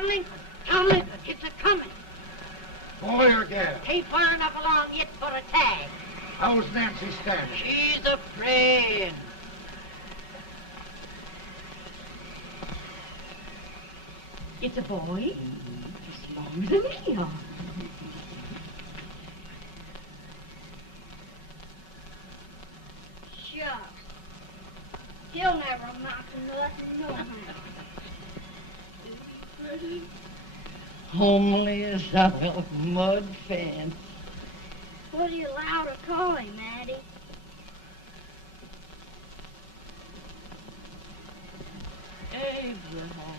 tumbling? Tumbling? It's a-coming. Boy or gal? Ain't far enough along yet for a tag. How's Nancy standing? She's a praying. It's a boy? As long as a meal. Shucks. He'll never amount to nothing, no how. Homely as a mud fence. What are you allowed to call him, Addie? Abraham.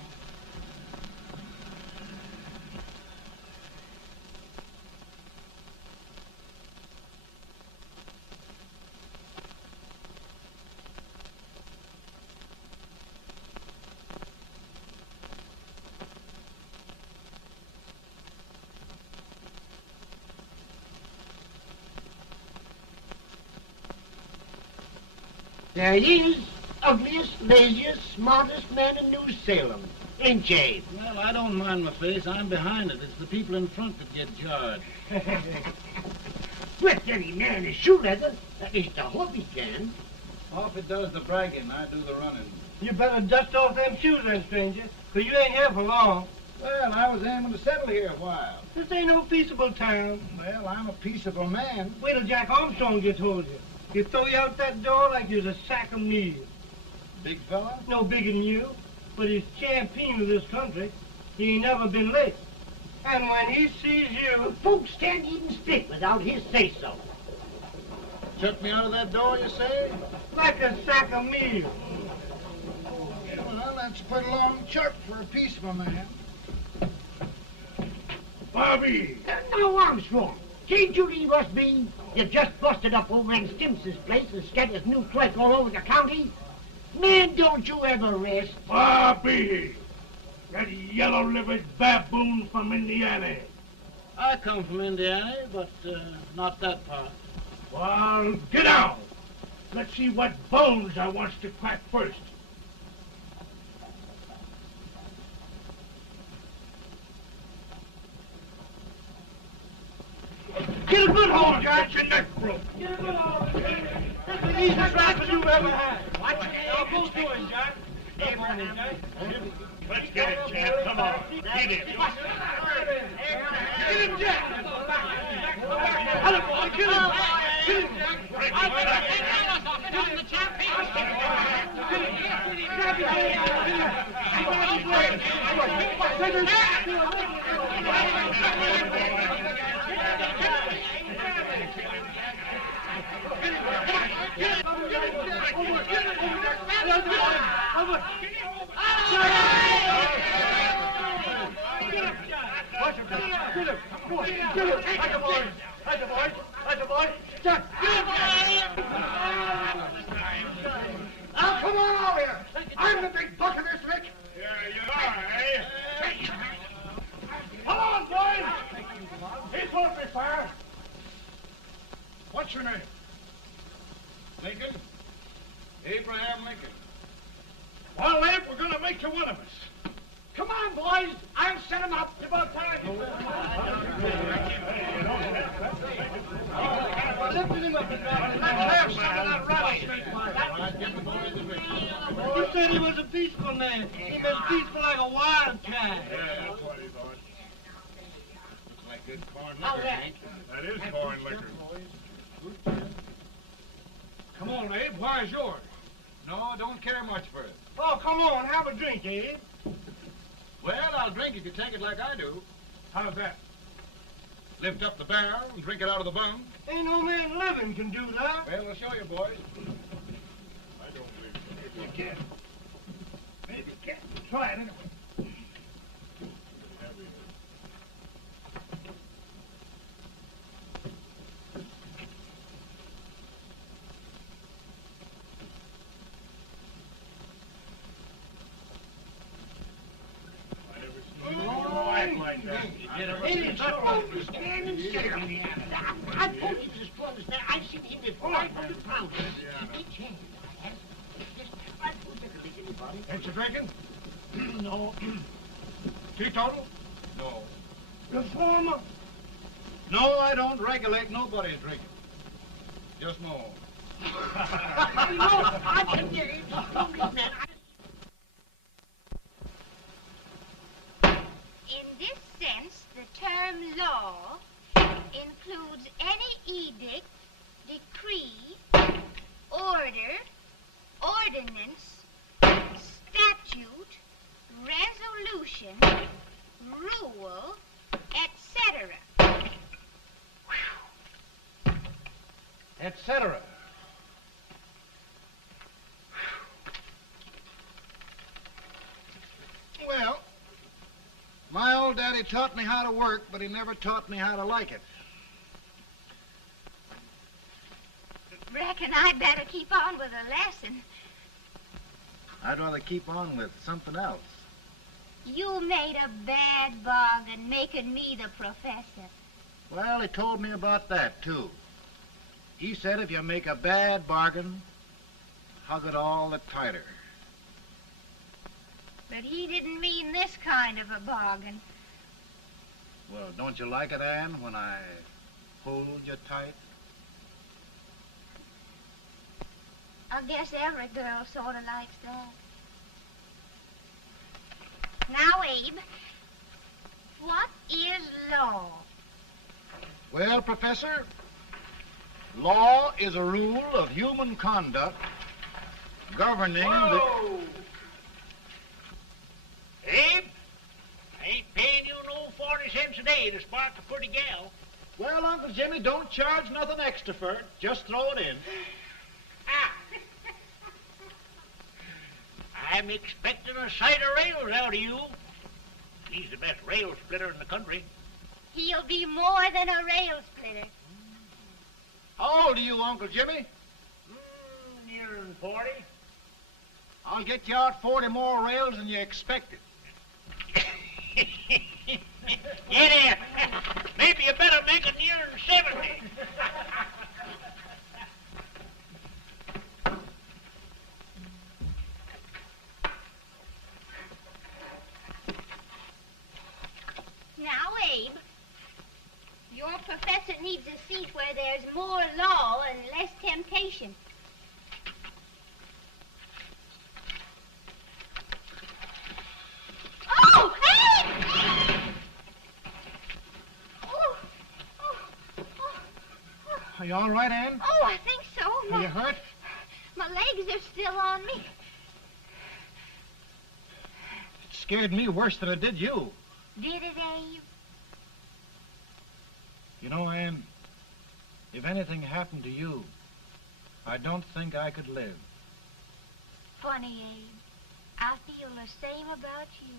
There he is, ugliest, laziest, smartest man in New Salem. Ain't Jay? Well, I don't mind my face. I'm behind it. It's the people in front that get jarred. Let any man his shoe leather. At least I hope he can. Off it does the bragging. I do the running. You better dust off them shoes then, stranger, 'cause you ain't here for long. Well, I was aiming to settle here a while. This ain't no peaceable town. Well, I'm a peaceable man. Wait till Jack Armstrong gets hold of you. He'll throw you out that door like you're a sack of meal. Big fella? No bigger than you, but he's champion of this country. He ain't never been late. And when he sees you... Folks can't even speak without his say-so. Chuck me out of that door, you say? Like a sack of meal. Well, that's a pretty long chirp for a peaceable man. Bobby! Now, Armstrong, can't you leave us be? You just busted up over in Stimps's place and scattered new clerk all over the county. Man, don't you ever rest. Bobby! That yellow-livered baboon from Indiana. I come from Indiana, but not that part. Well, get out. Let's see what bones I wants to crack first. Get a good hold, Jack. Your neck broke. Get a good hold. That's the easiest rifle you've ever had. Watch it. Now, go to him, Jack. Abraham. Let's get it, Jack. Come on. Get it. Get him, Jack. Hello, boy. Get him. Get him, Jack. Now, come on over here. I'm the big buck of this lick. Yeah, you are, eh? Come on, boys. He's going to be fire. What's your name? Lincoln? Abraham Lincoln. Well, Abe, we're going to make you one of us. Come on, boys. I'll set him up. It's about time. Lifted him up and down. Let's have some of that rattlesnake. He said he was a peaceful man. He was peaceful like a wild cat. Yeah, that's what he thought. Looks like good corn liquor, Hank. That is corn liquor. Come on, Abe. Where's yours? No, don't care much for it. Oh, come on. Have a drink, Abe. Well, I'll drink if you take it like I do. How's that? Lift up the barrel and drink it out of the bung. Ain't no man living can do that. Well, I'll show you, boys. I don't believe it. Maybe you can. Maybe you can. Try it anyway. Like that. Hey, I stand and stare on the animal. I told you this brother's there. I've seen him at 500 pounds. Each hand I have. I put that lick anybody. Ain't you drinking? No. Teetotal? No. Reformer? No, I don't regulate nobody's drinking. Just my own. I can get it. Man. In this sense, the term law includes any edict, decree, order, ordinance, statute, resolution, rule, etc. Etc. Well, my old daddy taught me how to work, but he never taught me how to like it. Reckon I'd better keep on with the lesson. I'd rather keep on with something else. You made a bad bargain making me the professor. Well, he told me about that, too. He said if you make a bad bargain, hug it all the tighter. But he didn't mean this kind of a bargain. Well, don't you like it, Anne, when I hold you tight? I guess every girl sort of likes that. Now, Abe, what is law? Well, Professor, law is a rule of human conduct governing Whoa! Abe, I ain't paying you no 40 cents a day to spark a pretty gal. Well, Uncle Jimmy, don't charge nothing extra for it. Just throw it in. I'm expecting a sight of rails out of you. He's the best rail splitter in the country. He'll be more than a rail splitter. How old are you, Uncle Jimmy? Nearing 40. I'll get you out 40 more rails than you expected. Yeah, there. Maybe you better make it nearing 70. Now, Abe, your professor needs a seat where there's more law and less temptation. Oh, Abe! Oh, oh, oh, oh. Are you all right, Anne? Oh, I think so. Are you hurt? My legs are still on me. It scared me worse than it did you. Did it, Abe? You know, Anne, if anything happened to you, I don't think I could live. Funny, Abe. I feel the same about you.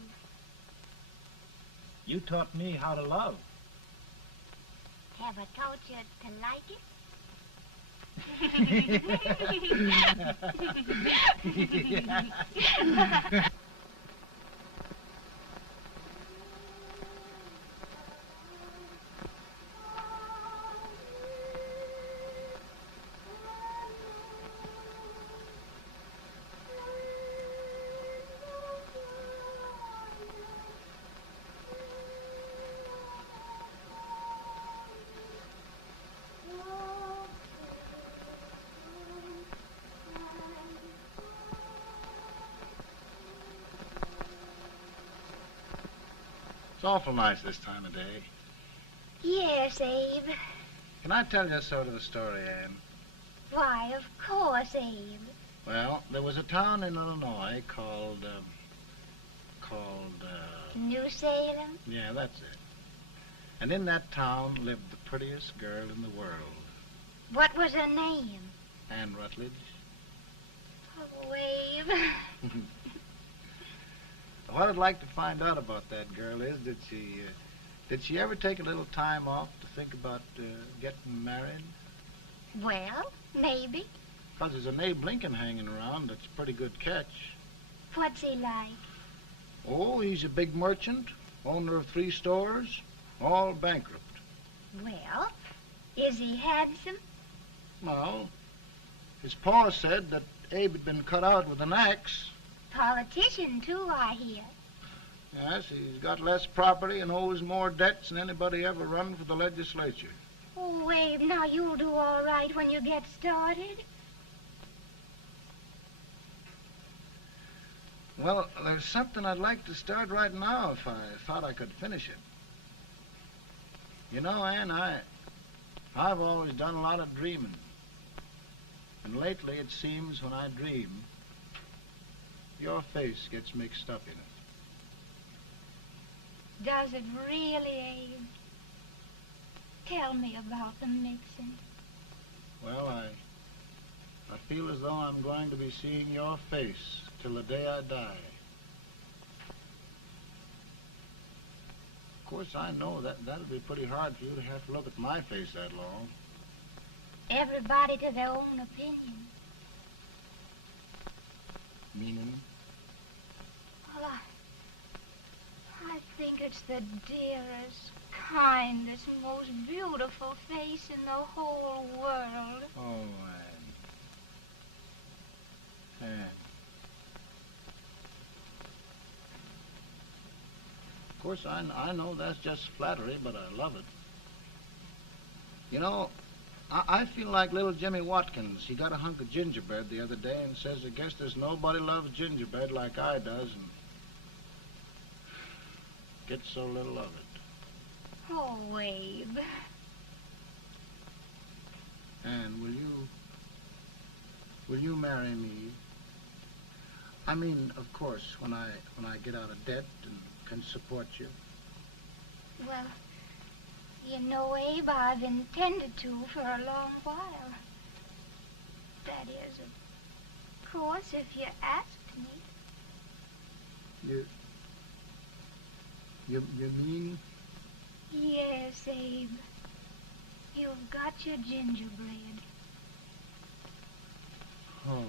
You taught me how to love. Have I taught you to like it? It's awful nice this time of day. Yes, Abe. Can I tell you sort of a story, Anne? Why, of course, Abe. Well, there was a town in Illinois called, New Salem? yeah, that's it. And in that town lived the prettiest girl in the world, What was her name? Anne Rutledge. Oh, Abe. What I'd like to find out about that girl is, did she ever take a little time off to think about getting married? Well, maybe. Because there's an Abe Lincoln hanging around that's a pretty good catch. What's he like? Oh, he's a big merchant, owner of 3 stores, all bankrupt. Well, is he handsome? Well, his pa said that Abe had been cut out with an axe. Politician, too, I hear. Yes, he's got less property and owes more debts than anybody ever run for the legislature. Oh, Abe, now you'll do all right when you get started. Well, there's something I'd like to start right now if I thought I could finish it. You know, Ann, I've always done a lot of dreaming. And lately it seems when I dream, your face gets mixed up in it. Does it really, Abe? Tell me about the mixing. Well, I feel as though I'm going to be seeing your face till the day I die. Of course, I know that'll be pretty hard for you to have to look at my face that long. Everybody to their own opinion. Meaning? Well, I think it's the dearest, kindest, most beautiful face in the whole world. Oh, Ann. Of course, I know that's just flattery, but I love it. You know, I feel like little Jimmy Watkins. He got a hunk of gingerbread the other day and says, I guess there's nobody loves gingerbread like I does, and gets so little of it. Oh, Abe. And will you marry me? I mean, of course, when I get out of debt and can support you. Well, you know, Abe, I've intended to for a long while. That is, of course, if you asked me. You mean? Yes, Abe. You've got your gingerbread. Oh,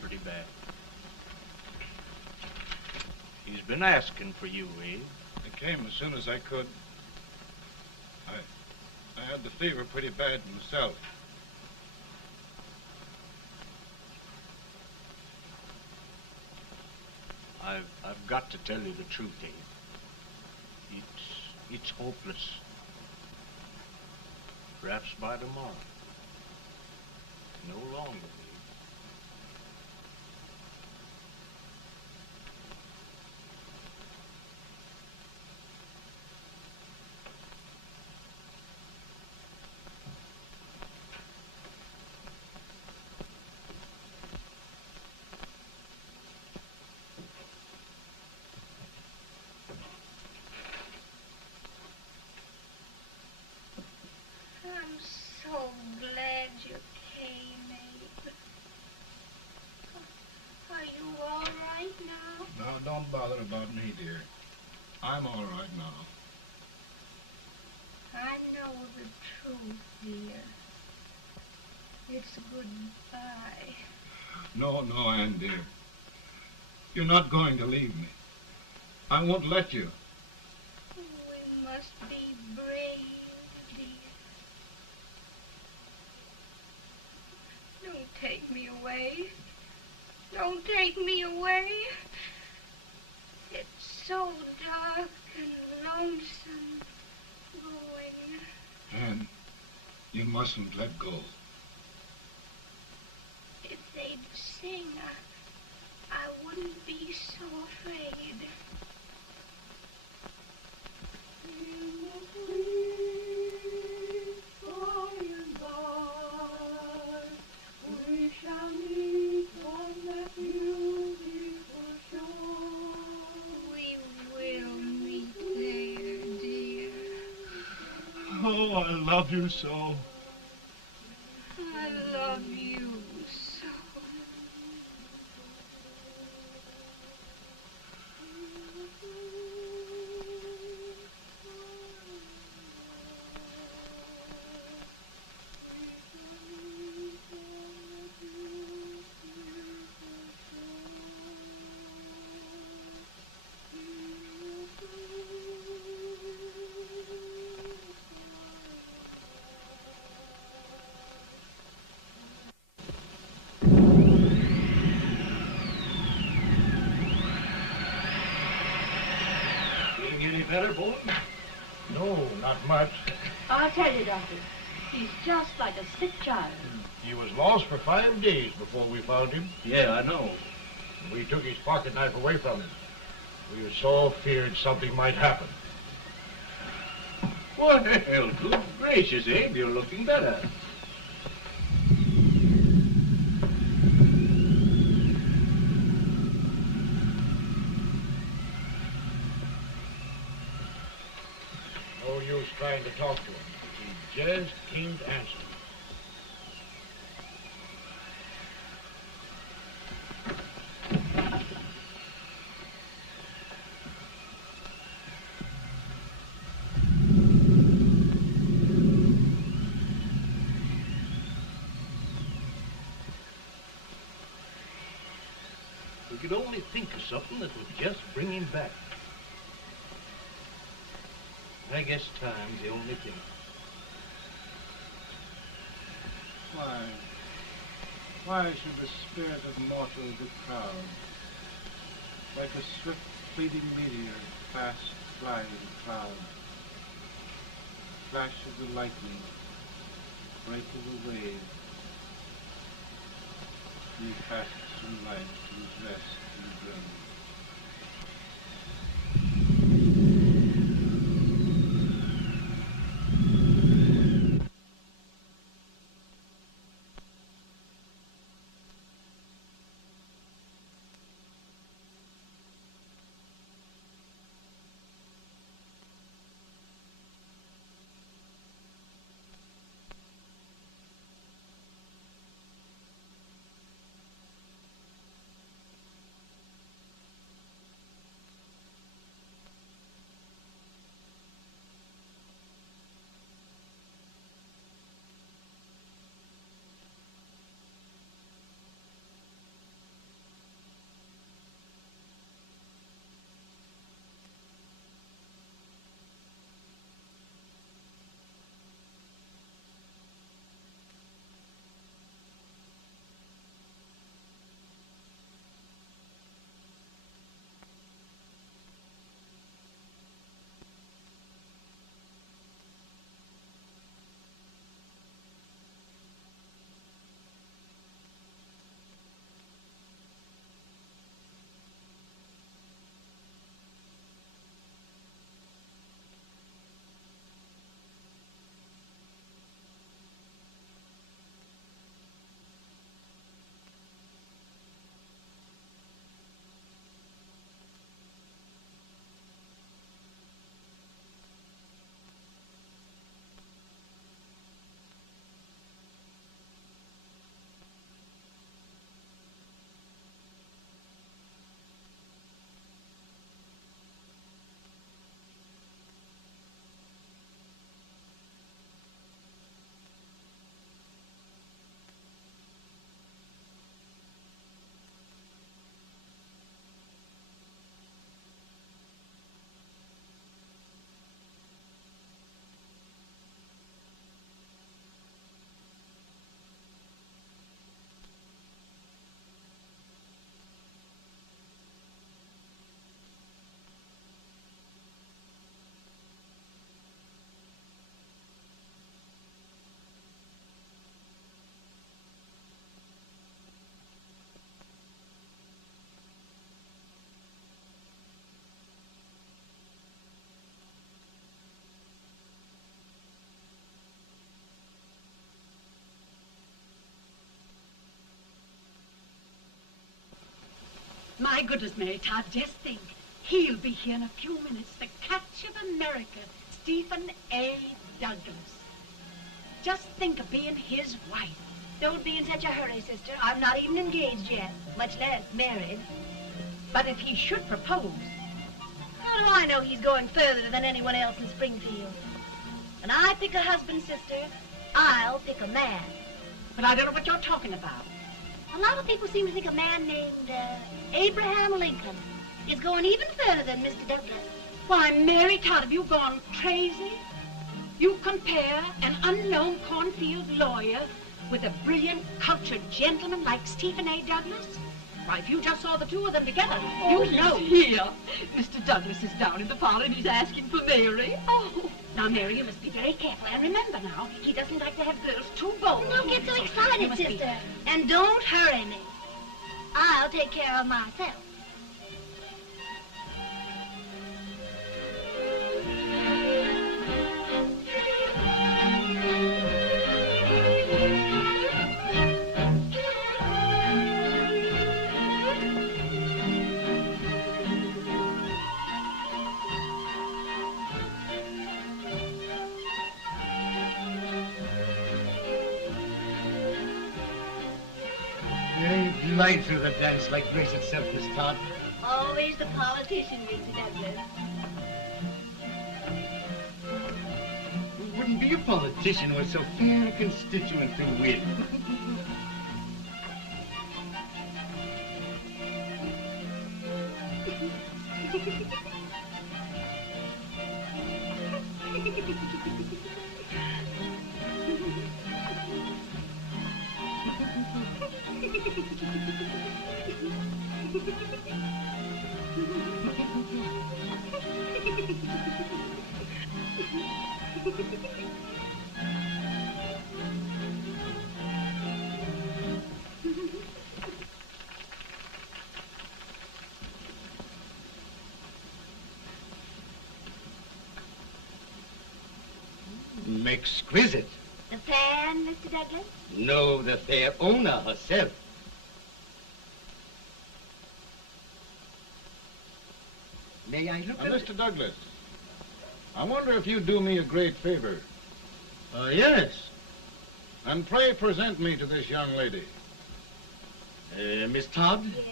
Pretty bad. He's been asking for you, Abe. I came as soon as I could. I had the fever pretty bad myself. I've got to tell you the truth, Abe. It's hopeless. Perhaps by tomorrow. No longer, Abe. I'm so glad you came, Abe. Are you all right now? No, don't bother about me, dear. I'm all right now. I know the truth, dear. It's goodbye. No, Ann, dear. You're not going to leave me. I won't let you. We must be brave, dear. Don't take me away. Don't take me away. It's so dark and lonesome going. Ann, you mustn't let go. If they'd sing, I wouldn't be so afraid. We shall meet on that beautiful shore. We will meet there, dear. Oh, I love you so. I love you so. better, boy? No, not much. I'll tell you, Doctor, he's just like a sick child. He was lost for 5 days before we found him. Yeah, I know. We took his pocket knife away from him. We were so feared something might happen. Well, good gracious, Abe, you're looking better. No use trying to talk to him. He just can't answer. We could only think of something that would just bring him back. I guess time's the only thing. Why should the spirit of mortal be proud? Like a swift fleeting meteor, fast flying cloud. Flash of the lightning, break of the wave. He passes from life to his rest in the grave. My goodness, Mary Todd, just think. He'll be here in a few minutes. The catch of America, Stephen A. Douglas. Just think of being his wife. Don't be in such a hurry, sister. I'm not even engaged yet, much less married. But if he should propose... How do I know he's going further than anyone else in Springfield? When I pick a husband, sister, I'll pick a man. But I don't know what you're talking about. A lot of people seem to think a man named Abraham Lincoln is going even further than Mr. Douglas. Why, Mary Todd, have you gone crazy? You compare an unknown cornfield lawyer with a brilliant, cultured gentleman like Stephen A. Douglas? Why, if you just saw the two of them together, Oh, you'd know. Here. Mr. Douglas is down in the parlor and he's asking for Mary. Oh. Now, Mary, you must be very careful. And remember now, he doesn't like to have girls too bold. Don't get so You excited, must be- sister. And don't hurry me. I'll take care of myself. You glide through the dance like grace itself, Miss Todd. Always the politician, Mr. Douglas. You wouldn't be a politician with so fair a constituent to win. Exquisite. The fan, Mr. Douglas? No, the fair owner herself. May I look at it? Mr. Douglas, I wonder if you'd do me a great favor. Yes. And pray present me to this young lady. Miss Todd? Yes.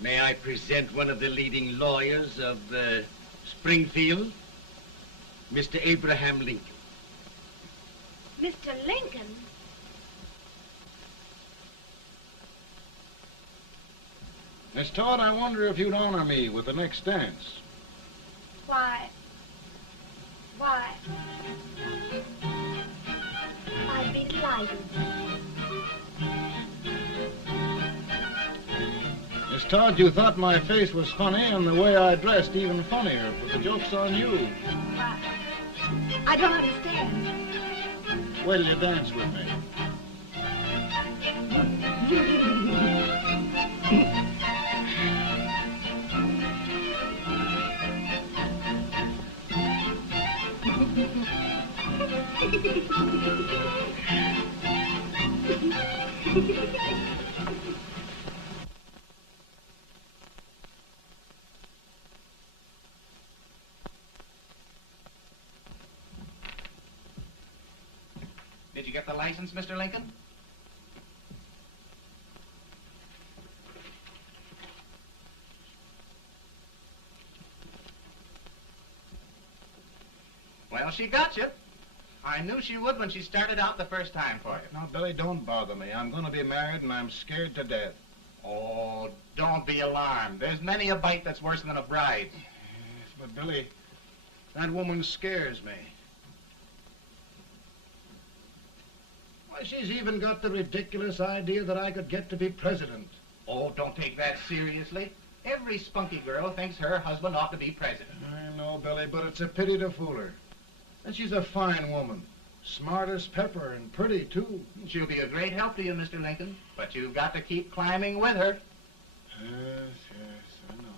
May I present one of the leading lawyers of Springfield, Mr. Abraham Lincoln. Mr. Lincoln? Miss Todd, I wonder if you'd honor me with the next dance. Why, I'd be delighted. Miss Todd, you thought my face was funny and the way I dressed even funnier, but the joke's on you. Why, I don't understand. Will you dance with me? Did you get the license, Mr. Lincoln? Well, she got you. I knew she would when she started out the first time for you. Now, Billy, don't bother me. I'm going to be married and I'm scared to death. Oh, don't be alarmed. There's many a bite that's worse than a bride. Yes, but Billy, that woman scares me. Why, she's even got the ridiculous idea that I could get to be president. Oh, don't take that seriously. Every spunky girl thinks her husband ought to be president. I know, Billy, but it's a pity to fool her. And she's a fine woman. Smart as pepper and pretty, too. She'll be a great help to you, Mr. Lincoln, but you've got to keep climbing with her. Yes, yes, I know.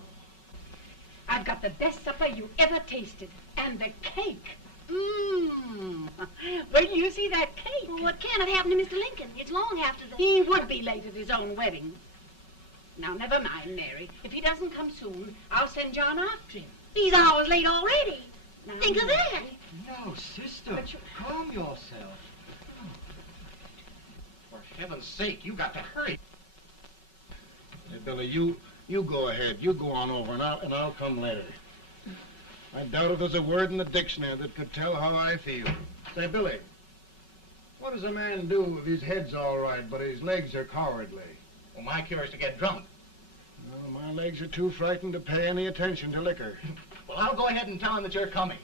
I've got the best supper you ever tasted. And the cake. Mmm. Wait till you see that cake. Well, what can have happened to Mr. Lincoln? It's long after the... He would be late at his own wedding. Now, never mind, Mary. If he doesn't come soon, I'll send John after him. He's hours late already. Now, Think of that. No, sister. But you- Calm yourself. For heaven's sake, you got to hurry. Hey, Billy, you go ahead. You go on over, and I'll come later. I doubt if there's a word in the dictionary that could tell how I feel. Say, Billy, what does a man do if his head's all right, but his legs are cowardly? Well, my cure is to get drunk. Well, my legs are too frightened to pay any attention to liquor. Well, I'll go ahead and tell him that you're coming.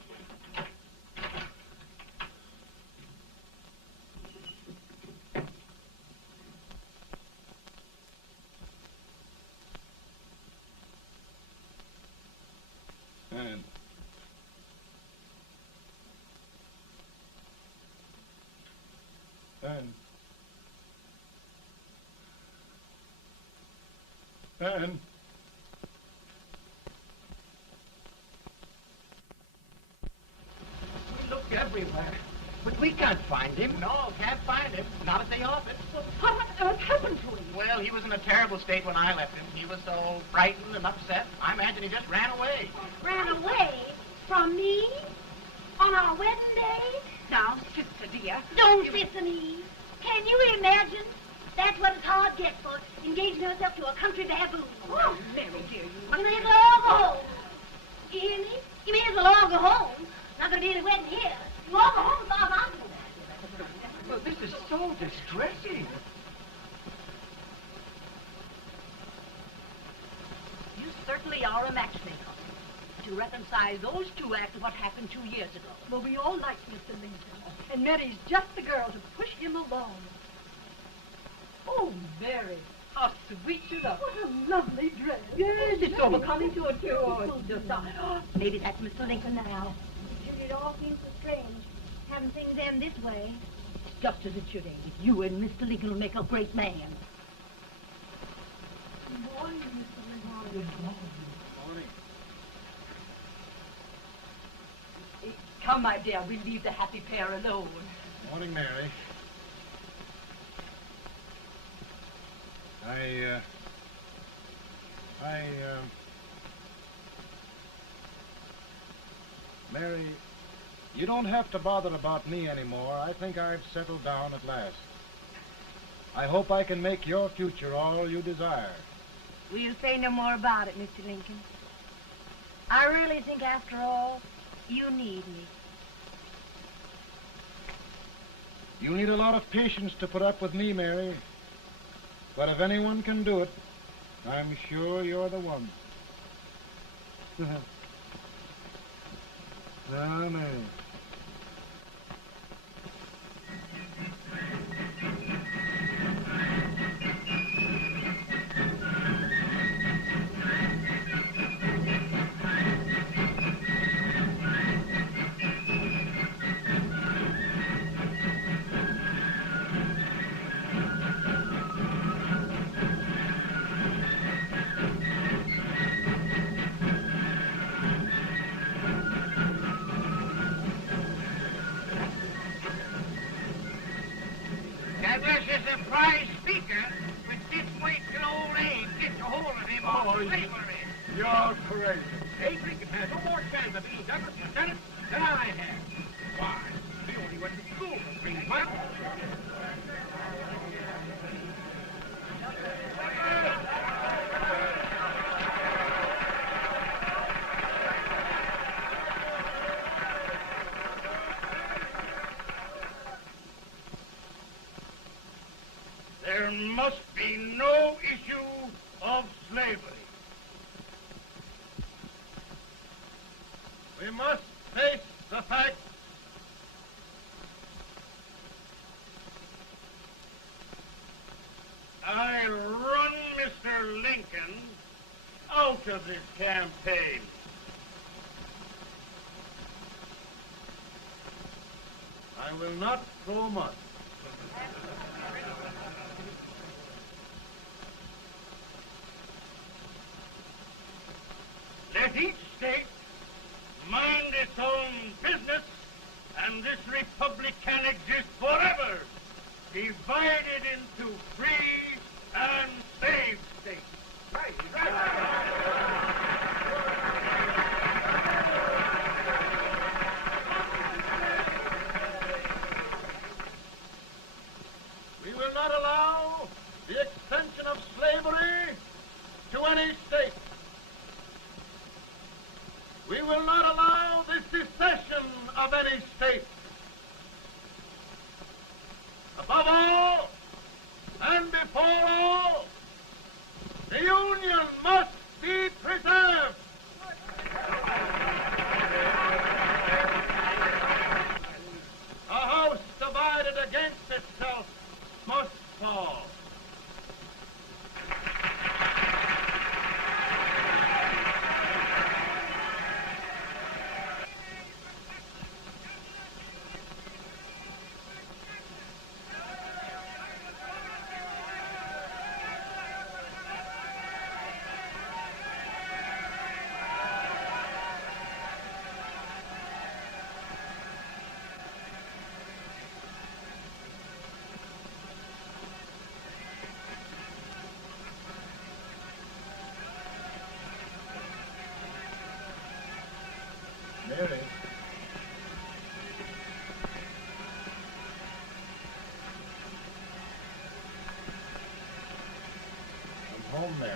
Ann. Ann. Ann. We looked everywhere, but we can't find him. No, can't find him. Not at the office. Well, what on earth happened to him? Well, he was in a terrible state when I left him. He was so frightened and upset. I imagine he just ran away. Ran away from me on our wedding day? Now, sister dear. Don't sister me. Can you imagine? That's what his heart gets for engaging herself to a country baboon. Oh, Mary, dear, You may as well all go home. You hear me? You may as well all go home. Not gonna be any wedding here. You all go home as far as I'm concerned. Well, this is so distressing. You certainly are a matchmaker. To reconcile those two after what happened 2 years ago. Well, we all like Mr. Lincoln, and Mary's just the girl to push him along. Oh, Mary, how sweet you look. What a lovely dress. Yes, it's overcoming to it, too. Oh, it's just, maybe that's Mr. Lincoln now. Sure, it all seems so strange, having things end this way. It's just as it should end. You and Mr. Lincoln will make a great man. Good morning, Mr. Lincoln. Good morning. Morning. Come, my dear, we'll leave the happy pair alone. Morning, Mary. Mary, you don't have to bother about me anymore. I think I've settled down at last. I hope I can make your future all you desire. We'll say no more about it, Mr. Lincoln. I really think, after all, you need me. You need a lot of patience to put up with me, Mary. But if anyone can do it, I'm sure you're the one. Amen. That was a surprise speaker with this weight till old Abe gets a hold of him on slavery. You're crazy. Abe Lincoln has no more chance of being Douglas Lieutenant than I have. Why, he only went to school for 3 months. There must be no issue of slavery. We must face the fact I run Mr. Lincoln out of this campaign. I will not throw much. Let each state mind its own business, and this republic can exist forever, divided into free and slave states. Right, right. We will not allow the extension of slavery to any state. We will not allow the secession of any state. Above all, and before all, the Union must Mary. Come home, Mary.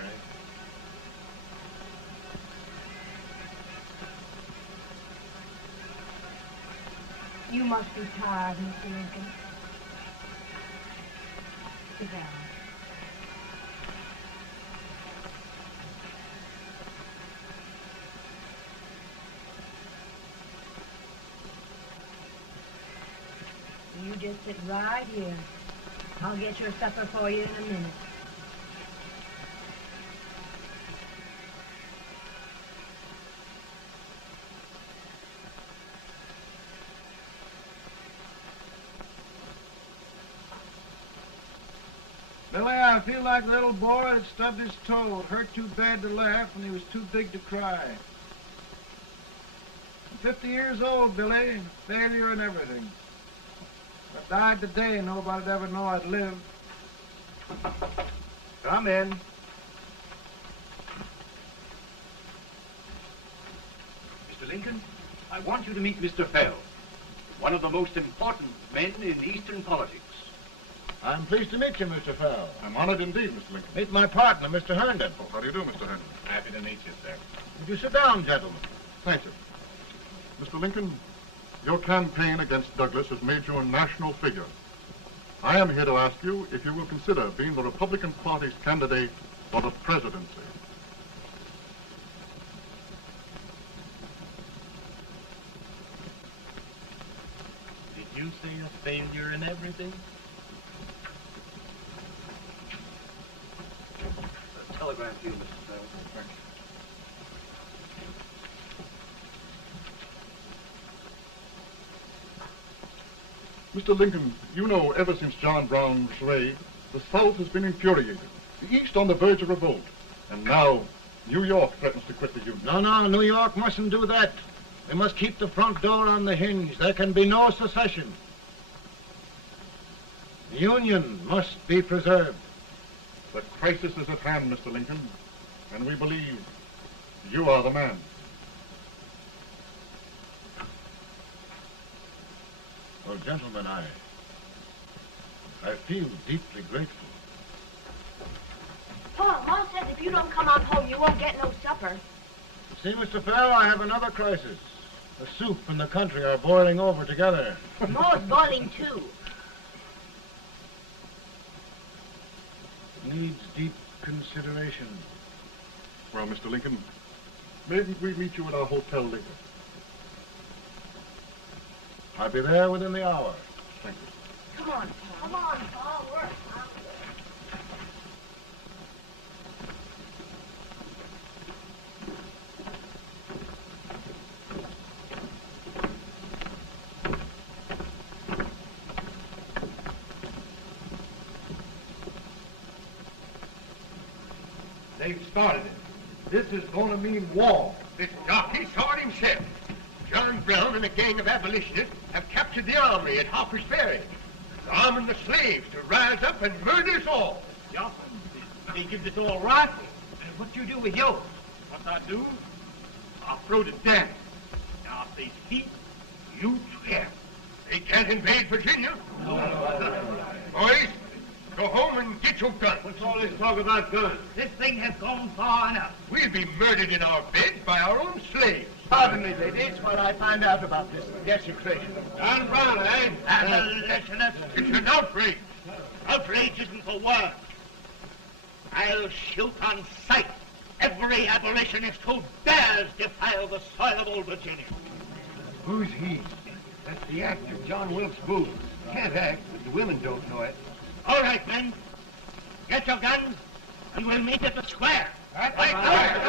You must be tired, Mr. Lincoln. Sit down. You just sit right here. I'll get your supper for you in a minute. Billy, I feel like a little boy that stubbed his toe. It hurt too bad to laugh, and he was too big to cry. I'm 50 years old, Billy. Failure and everything. If I died today, nobody'd ever know I'd lived. Come in. Mr. Lincoln, I want you to meet Mr. Fell, one of the most important men in Eastern politics. I'm pleased to meet you, Mr. Fell. I'm honored indeed, Mr. Lincoln. Meet my partner, Mr. Herndon. Oh, how do you do, Mr. Henry? Happy to meet you, sir. Would you sit down, gentlemen? Thank you. Mr. Lincoln, your campaign against Douglas has made you a national figure. I am here to ask you if you will consider being the Republican Party's candidate for the presidency. Did you say a failure in everything? A telegram to you, Mr. Fell. Thank you. Mr. Lincoln, you know ever since John Brown was slain, the South has been infuriated, the East on the verge of revolt, and now New York threatens to quit the Union. No, New York mustn't do that. They must keep the front door on the hinge. There can be no secession. The Union must be preserved. The crisis is at hand, Mr. Lincoln, and we believe you are the man. Well, gentlemen, I feel deeply grateful. Pa, Mom says if you don't come on home, you won't get no supper. See, Mr. Fell, I have another crisis. The soup and the country are boiling over together. Ma's boiling too. Needs deep consideration. Well, Mr. Lincoln, maybe we meet you at our hotel later. I'll be there within the hour. Thank you. Come on, Pa. Come on, Pa. Work. They've started it. This is going to mean war. This jockey saw it himself. John Brown and a gang of abolitionists have captured the armory at Harper's Ferry. They're arming the slaves to rise up and murder us all. Yeah, they give this all rifles. And what you do with yours? What I do? I'll throw the damn. Now, if they speak, you swear. They can't invade Virginia. Boys, go home and get your guns. What's all this talk about guns? This thing has gone far enough. We'll be murdered in our beds by our own slaves. Pardon me, ladies, while I find out about this desecration. John Brown, eh? Abolitionists. It's an outrage. Outrage isn't the word. I'll shoot on sight every abolitionist who dares defile the soil of old Virginia. Who's he? That's the actor, John Wilkes Booth. Can't act, but the women don't know it. All right, men. Get your guns, and we'll meet at the square. At the square!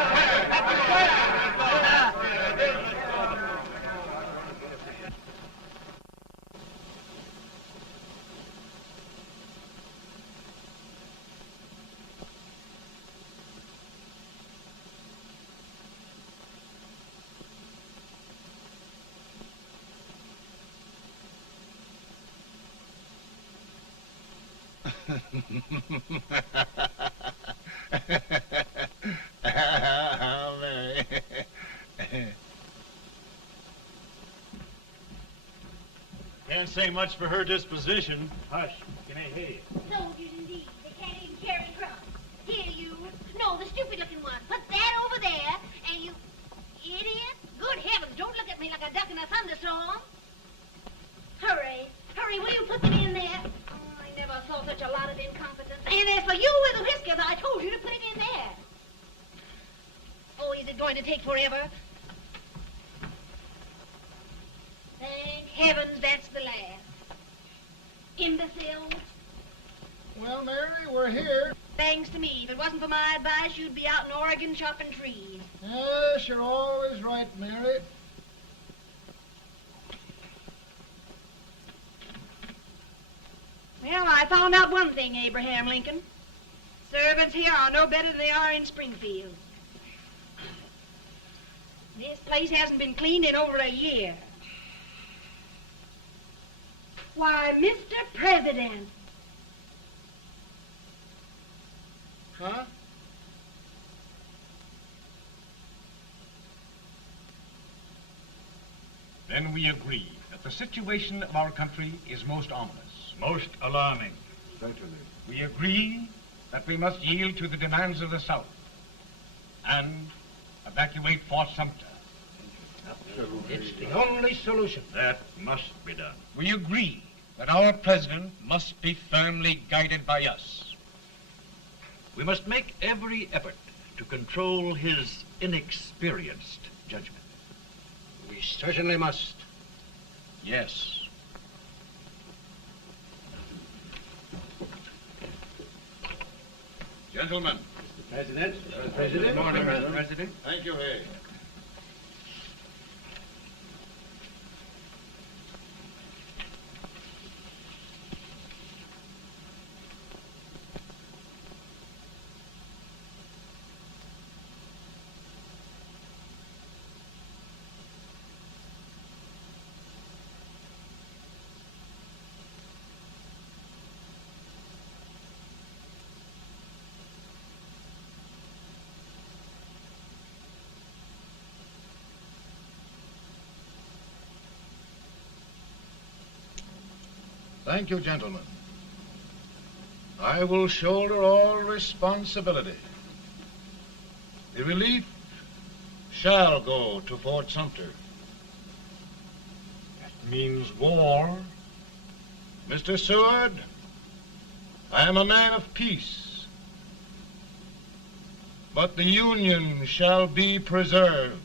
Can't say much for her disposition. Hush, can I hear you? Soldiers indeed. They can't even carry crumbs. Here, you. No, the stupid-looking one. Put that over there, and you... Idiot. Good heavens, don't look at me like a duck in a thunderstorm. Hurry. Hurry, will you put them in there? Oh, I never saw such a lot of incompetence. And as for you with the whiskers, I told you to put it in there. Oh, is it going to take forever? Thank heavens that's the last. Imbecile. Well, Mary, we're here. Thanks to me. If it wasn't for my advice, you'd be out in Oregon chopping trees. Yes, you're always right, Mary. Well, I found out one thing, Abraham Lincoln. Servants here are no better than they are in Springfield. This place hasn't been cleaned in over a year. Why, Mr. President. Huh? Then we agree that the situation of our country is most ominous. Most alarming. Certainly. We agree that we must yield to the demands of the South and evacuate Fort Sumter. It's the only solution. That must be done. We agree that our president must be firmly guided by us. We must make every effort to control his inexperienced judgment. We certainly must. Yes. Gentlemen. President. Good morning, President. President. Thank you, Hay. Thank you, gentlemen. I will shoulder all responsibility. The relief shall go to Fort Sumter. That means war. Mr. Seward, I am a man of peace, but the Union shall be preserved.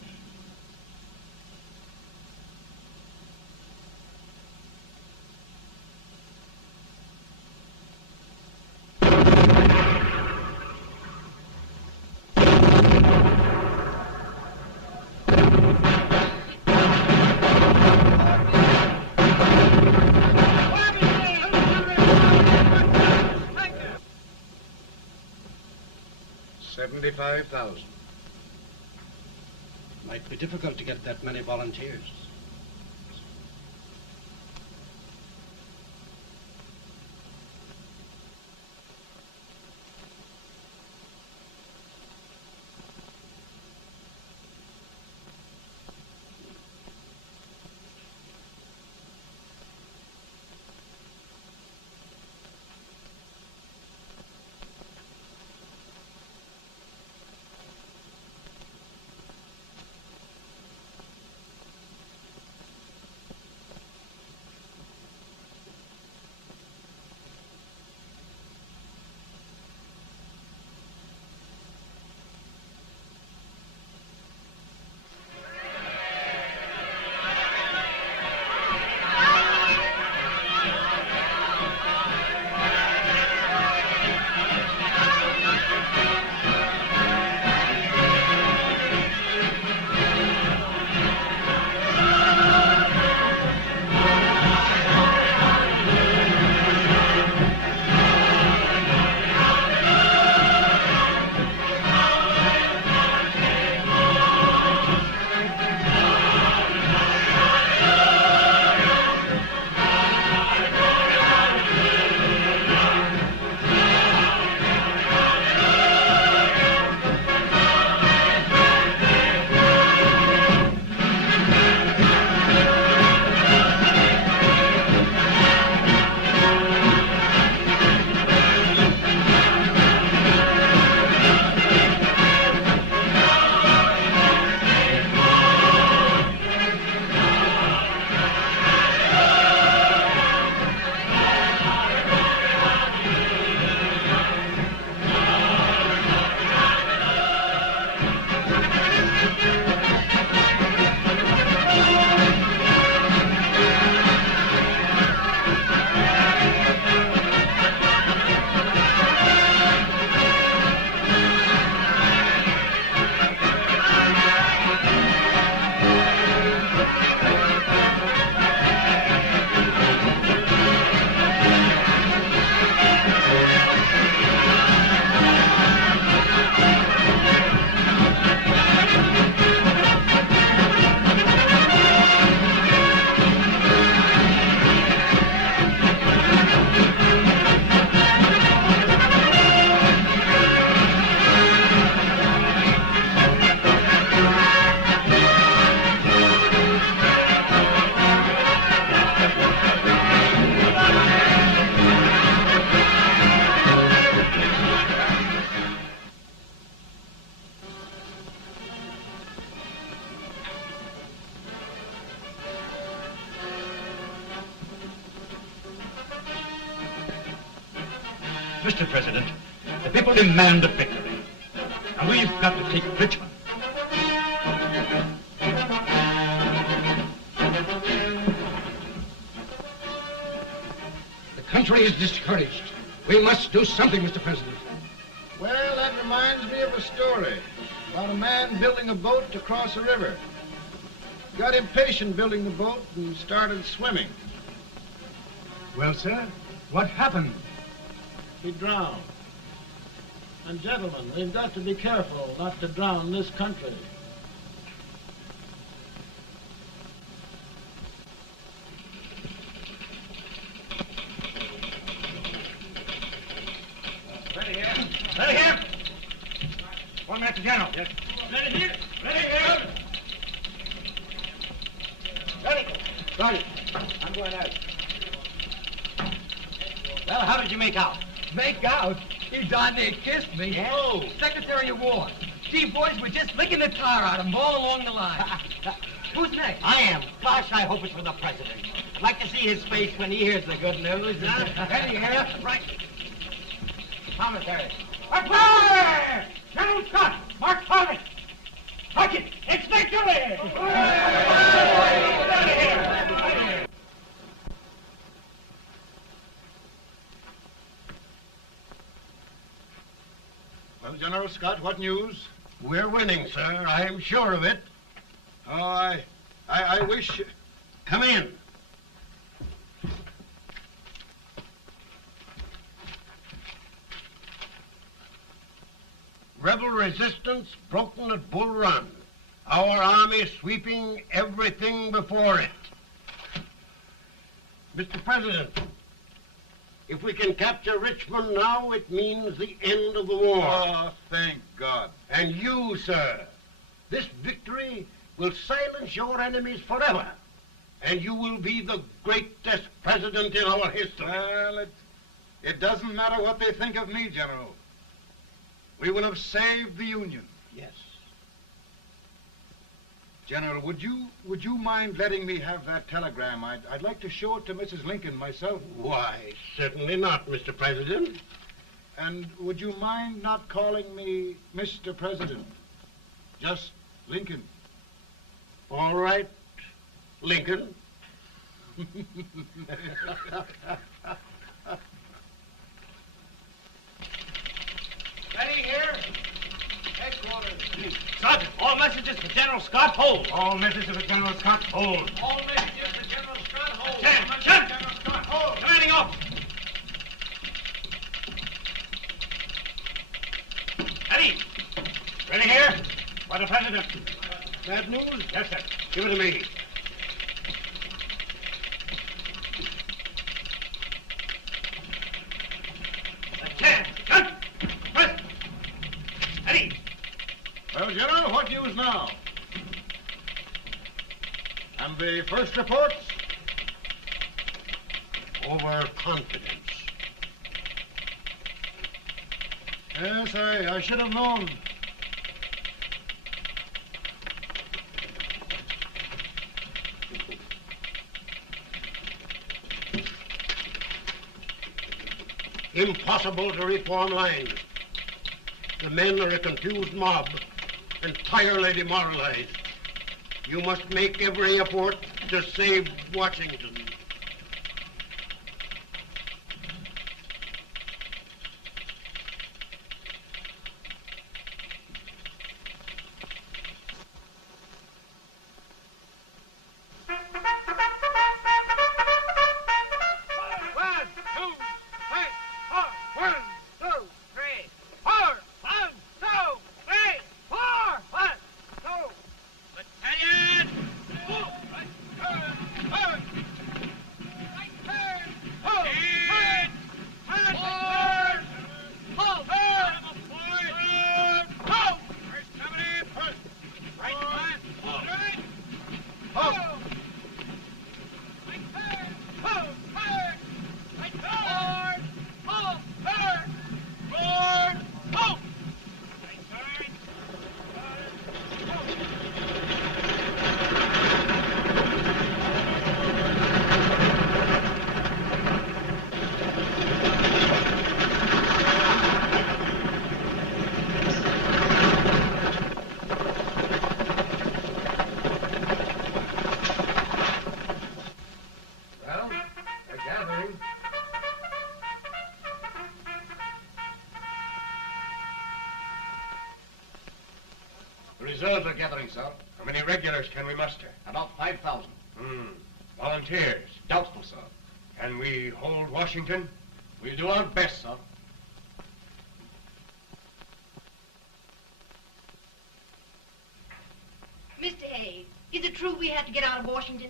$75,000. Might be difficult to get that many volunteers. Mr. President, the people demand a victory. And we've got to take Richmond. The country is discouraged. We must do something, Mr. President. Well, that reminds me of a story about a man building a boat to cross a river. Got impatient building the boat and started swimming. Well, sir, what happened? He drowned. And gentlemen, we've got to be careful not to drown this country. Ready here. Ready here. 1 minute to General. Yes. Ready here. Ready here. Ready. Ready. I'm going out. Well, how did you make out? Make out? He darn near kissed me. Yeah? Oh, Secretary of War. Gee, boys, we're just licking the tar out of him all along the line. Who's next? I am. Gosh, I hope it's for the president. I'd like to see his face when he hears the good news, huh? Ready here. Right. Commissary. Fire! General Scott! Mark Thomas! Mark it! It's victory! Well, General Scott, what news? We're winning, sir. I am sure of it. Oh, I wish... Come in. Rebel resistance broken at Bull Run. Our army sweeping everything before it. Mr. President, if we can capture Richmond now, it means the end of the war. Oh, thank God. And you, sir, this victory will silence your enemies forever. And you will be the greatest president in our history. Well, it doesn't matter what they think of me, General. We will have saved the Union. Yes. General, would you mind letting me have that telegram? I'd like to show it to Mrs. Lincoln myself. Why, certainly not, Mr. President. And would you mind not calling me Mr. President? Just Lincoln. All right, Lincoln. Ready here. Headquarters. Sergeant, all messages for General Scott, hold. All messages for General Scott, hold. All messages for General Scott, hold. General Scott, hold. Commanding officer. Ready. Ready here. For the president. Bad news? Yes, sir. Give it to me. Well, General, what news now? And the first reports? Overconfidence. Yes, I should have known. Impossible to reform lines. The men are a confused mob, entirely demoralized. You must make every effort to save Washington. Reserves are gathering, sir. How many regulars can we muster? About 5,000. Volunteers? Doubtful, sir. Can we hold Washington? We'll do our best, sir. Mr. A, is it true we have to get out of Washington?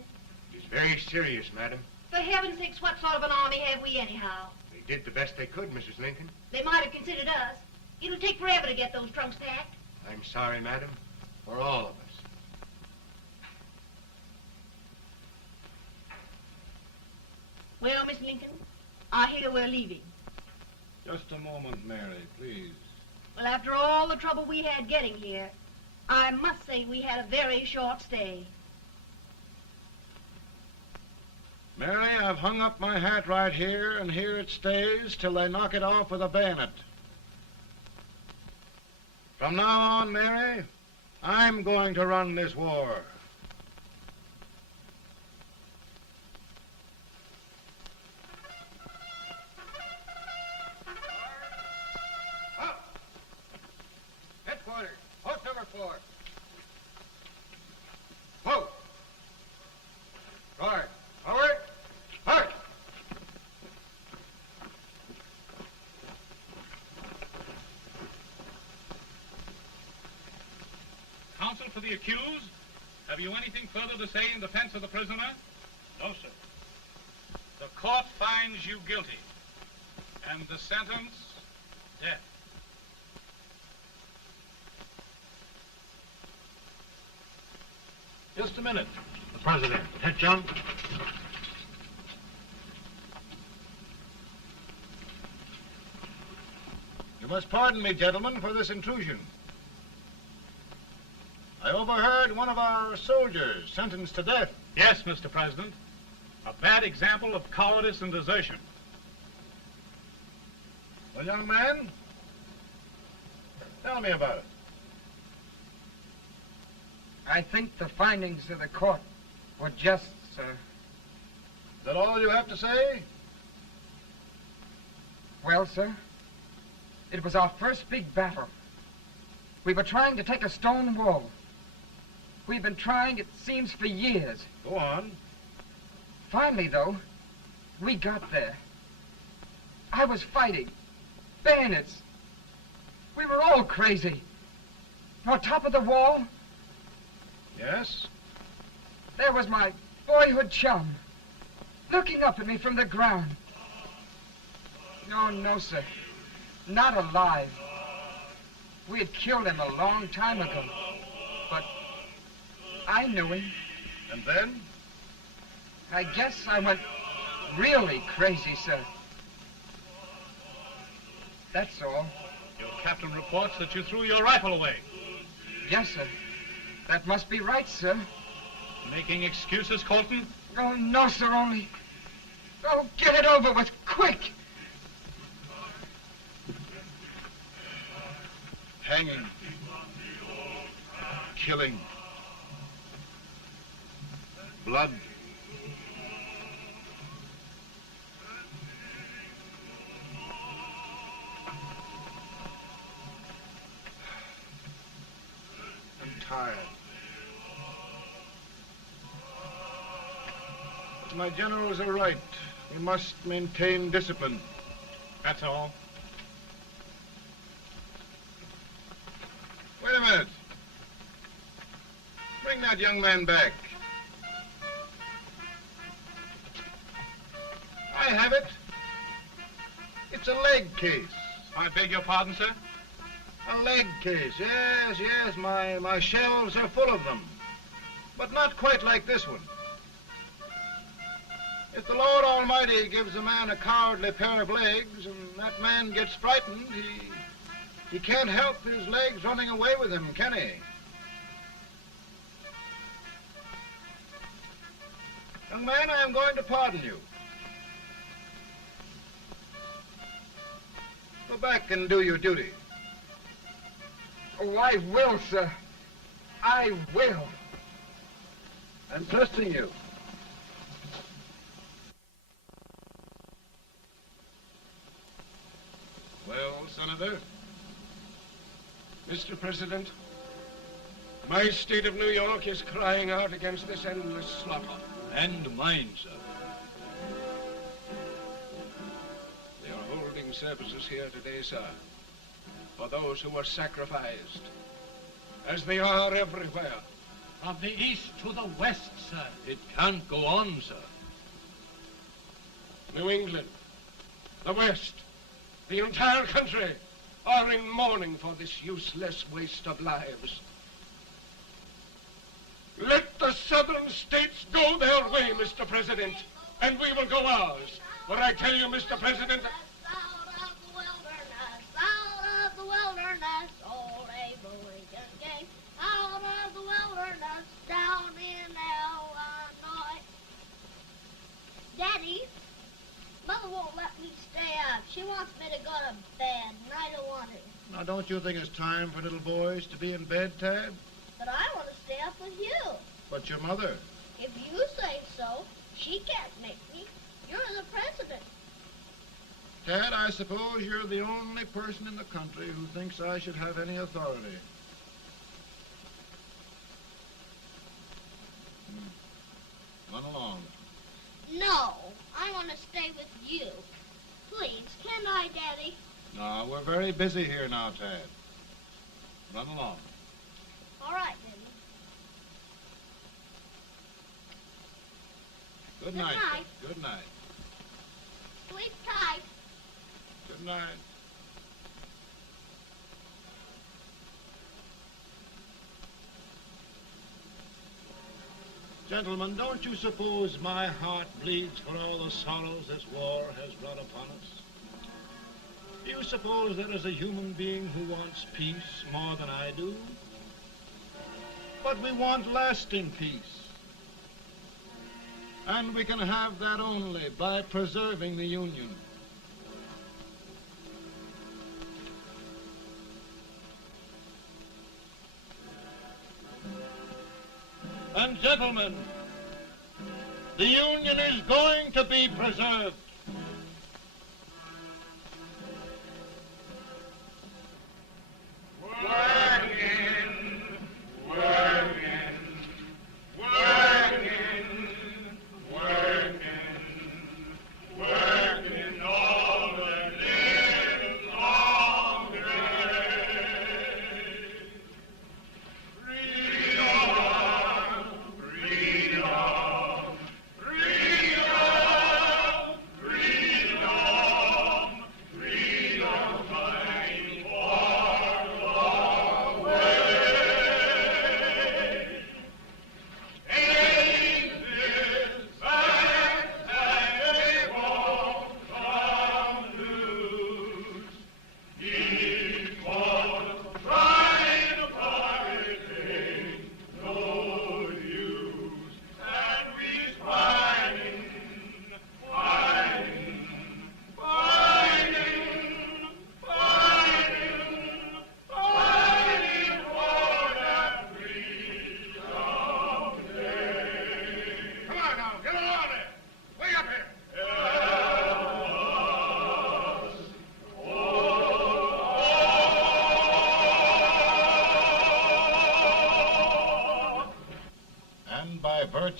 It's very serious, madam. For heaven's sakes, what sort of an army have we anyhow? They did the best they could, Mrs. Lincoln. They might have considered us. It'll take forever to get those trunks packed. I'm sorry, madam, for all of us. Well, Miss Lincoln, I hear we're leaving. Just a moment, Mary, please. Well, after all the trouble we had getting here, I must say we had a very short stay. Mary, I've hung up my hat right here, and here it stays till they knock it off with a bayonet. From now on, Mary, I'm going to run this war. Headquarters, post number 4. Whoa! Guard, forward, march! Counsel for the accused, have you anything further to say in defense of the prisoner? No, sir. The court finds you guilty, and the sentence, death. Just a minute. The President. Attention. You must pardon me, gentlemen, for this intrusion. I overheard one of our soldiers sentenced to death. Yes, Mr. President. A bad example of cowardice and desertion. Well, young man, tell me about it. I think the findings of the court were just, sir. Is that all you have to say? Well, sir, it was our first big battle. We were trying to take a stone wall. We've been trying, it seems, for years. Go on. Finally, though, we got there. I was fighting. Bayonets. We were all crazy. On top of the wall, Yes? there was my boyhood chum, looking up at me from the ground. No, sir. Not alive. We had killed him a long time ago. But I knew him. And then? I guess I went really crazy, sir. That's all. Your captain reports that you threw your rifle away. Yes, sir. That must be right, sir. Making excuses, Colton? Oh, no, sir, only... Oh, get it over with, quick! Hanging. Killing. Blood. I'm tired. But my generals are right. We must maintain discipline. That's all. Wait a minute. Bring that young man back. I have it. It's a leg case. I beg your pardon, sir? A leg case, yes. My shelves are full of them. But not quite like this one. If the Lord Almighty gives a man a cowardly pair of legs and that man gets frightened, he can't help his legs running away with him, can he? Young man, I am going to pardon you. Go back and do your duty. Oh, I will, sir. I will. I'm trusting you. Well, Senator? Mr. President, My state of New York is crying out against this endless slaughter. And mine, sir. They are holding services here today, sir, for those who were sacrificed, as they are everywhere. From the east to the west, sir. It can't go on, sir. New England, the West, the entire country are in mourning for this useless waste of lives. Let the southern states go their way, Mr. President, and we will go ours. For I tell you, Mr. President, Out of the wilderness, old Abraham Lincoln came. Out of the wilderness, down in Illinois. Daddy, Mother won't let me stay up. She wants me to go to bed, and I don't want to. Now, don't you think it's time for little boys to be in bed, Tad? But I want to stay up with you. But your mother? If you say so, she can't make me. You're the president. Tad, I suppose you're the only person in the country who thinks I should have any authority. Run along. No, I want to stay with you. Please, can I, Daddy? No, we're very busy here now, Tad. Run along. All right, Daddy. Good Good night. night. Good night. Sleep tight. Good night. Gentlemen, don't you suppose my heart bleeds for all the sorrows this war has brought upon us? Do you suppose there is a human being who wants peace more than I do? But we want lasting peace. And we can have that only by preserving the Union. And gentlemen, the Union is going to be preserved.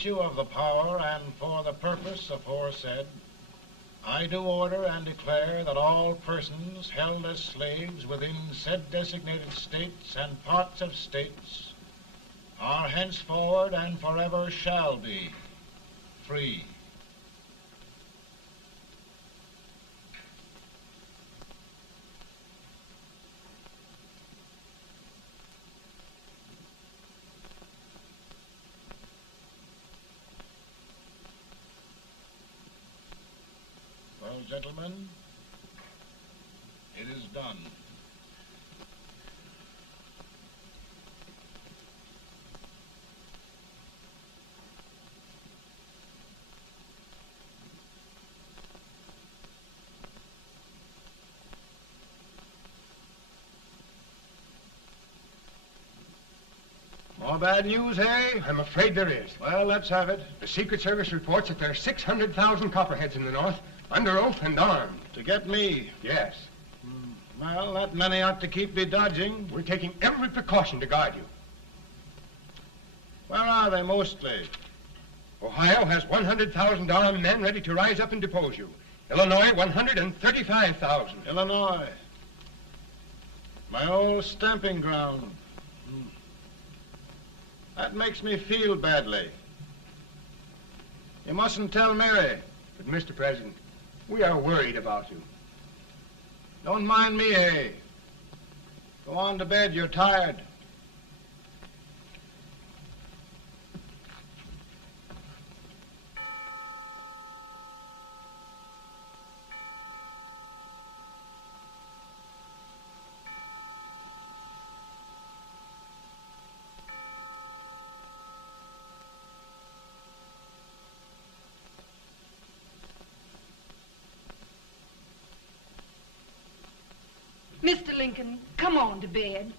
Of the power and for the purpose aforesaid, I do order and declare that all persons held as slaves within said designated states and parts of states are henceforward and forever shall be free. Well, gentlemen, it is done. More bad news, eh? I'm afraid there is. Well, let's have it. The Secret Service reports that there are 600,000 copperheads in the North, under oath and armed. To get me? Yes. Well, that many ought to keep me dodging. We're taking every precaution to guard you. are they mostly? Ohio has 100,000 men ready to rise up and depose you. Illinois, 135,000. Illinois. My old stamping ground. That makes me feel badly. You mustn't tell Mary. But, Mr. President, we are worried about you. Don't mind me, eh? Go on to bed, you're tired. Mr. Lincoln, come on to bed.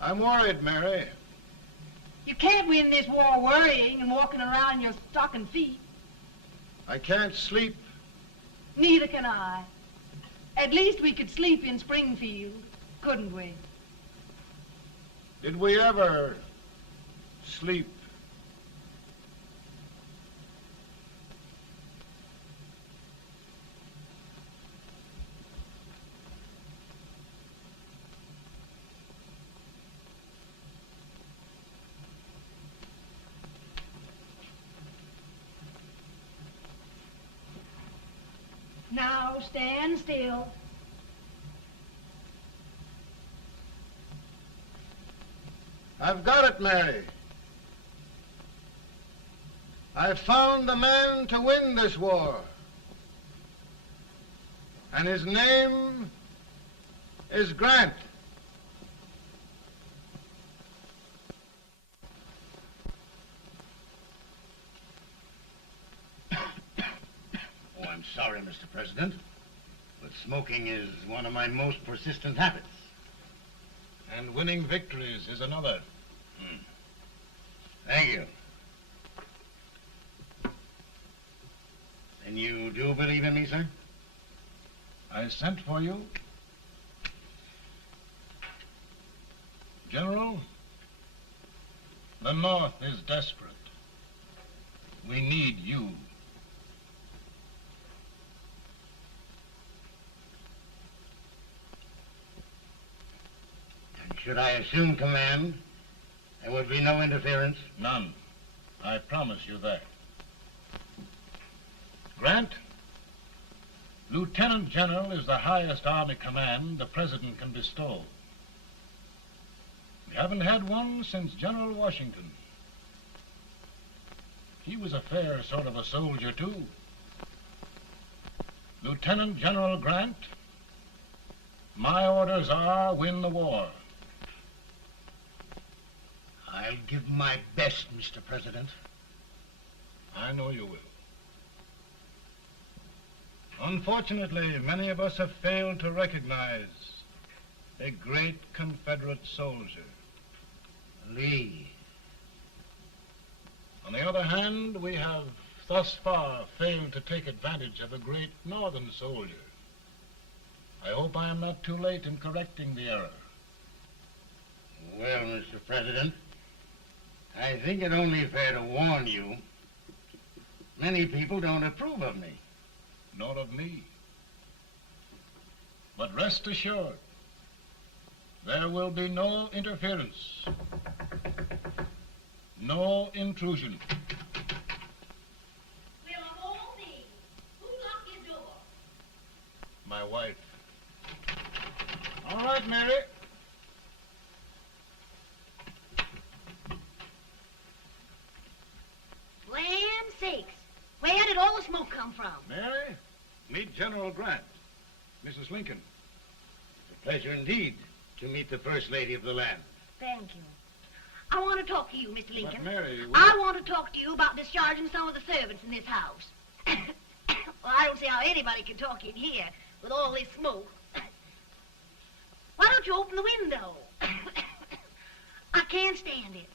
I'm worried, Mary. You can't win this war worrying and walking around in your stocking feet. I can't sleep. Neither can I. At least we could sleep in Springfield, couldn't we? Did we ever sleep? Now stand still. I've got it, Mary. I've found the man to win this war. And his name is Grant. Oh, I'm sorry, Mr. President, but smoking is one of my most persistent habits. And winning victories is another. Thank you. Then you do believe in me, sir? I sent for you. General, the North is desperate. We need you. And should I assume command, there would be no interference? None. I promise you that. Grant, Lieutenant General is the highest army command the President can bestow. We haven't had one since General Washington. He was a fair sort of a soldier, too. Lieutenant General Grant, my orders are win the war. I'll give my best, Mr. President. I know you will. Unfortunately, many of us have failed to recognize a great Confederate soldier, Lee. On the other hand, we have thus far failed to take advantage of a great Northern soldier. I hope I am not too late in correcting the error. Well, Mr. President, I think it only fair to warn you. Many people don't approve of me. Nor of me. But rest assured, there will be no interference, no intrusion. Well, of all things, who locked your door? My wife. All right, Mary. Land sakes, where did all the smoke come from? Mary, meet General Grant, Mrs. Lincoln. It's a pleasure indeed to meet the First Lady of the land. Thank you. I want to talk to you, Mr. Lincoln. But Mary, I want to talk to you about discharging some of the servants in this house. Well, I don't see how anybody can talk in here with all this smoke. Why don't you open the window? I can't stand it.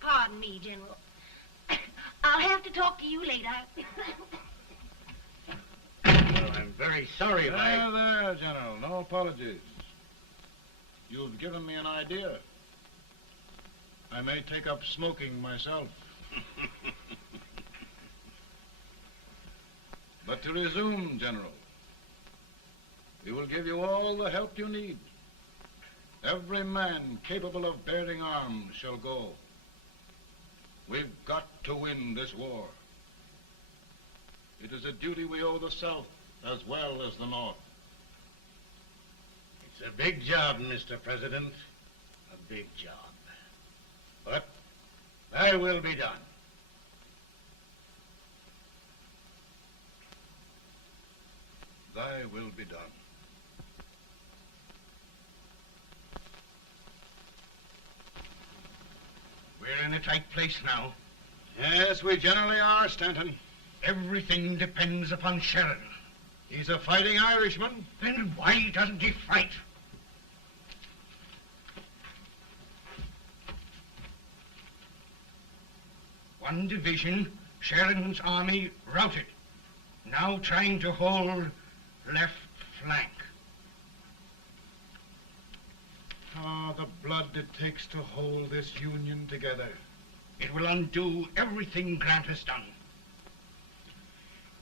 Pardon me, General. I'll have to talk to you later. Well, I'm very sorry if I... There, General. No apologies. You've given me an idea. I may take up smoking myself. But to resume, General, we will give you all the help you need. Every man capable of bearing arms shall go. We've got to win this war. It is a duty we owe the South as well as the North. It's a big job, Mr. President. A big job. But thy will be done. Thy will be done. We're in a tight place now. Yes, we generally are, Stanton. Everything depends upon Sheridan. He's a fighting Irishman. Then why doesn't he fight? One division, Sheridan's army, routed. Now trying to hold left flank. Ah, the blood it takes to hold this Union together. It will undo everything Grant has done.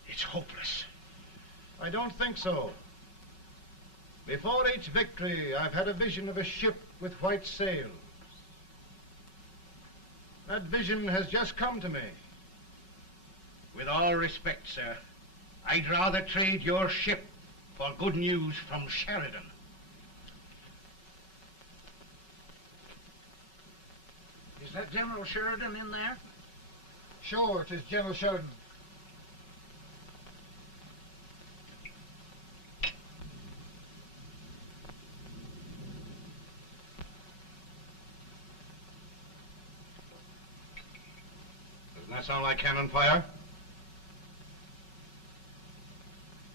It's hopeless. I don't think so. Before each victory, I've had a vision of a ship with white sails. That vision has just come to me. With all respect, sir, I'd rather trade your ship for good news from Sheridan. Is that General Sheridan in there? Sure, it is General Sheridan. Doesn't that sound like cannon fire?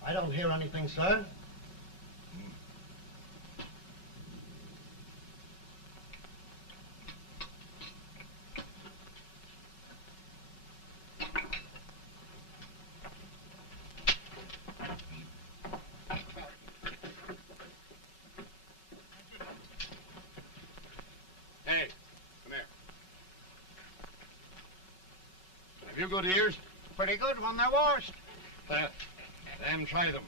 I don't hear anything, sir. Hey, come here. Have you good ears? Pretty good when they're washed. Then try them.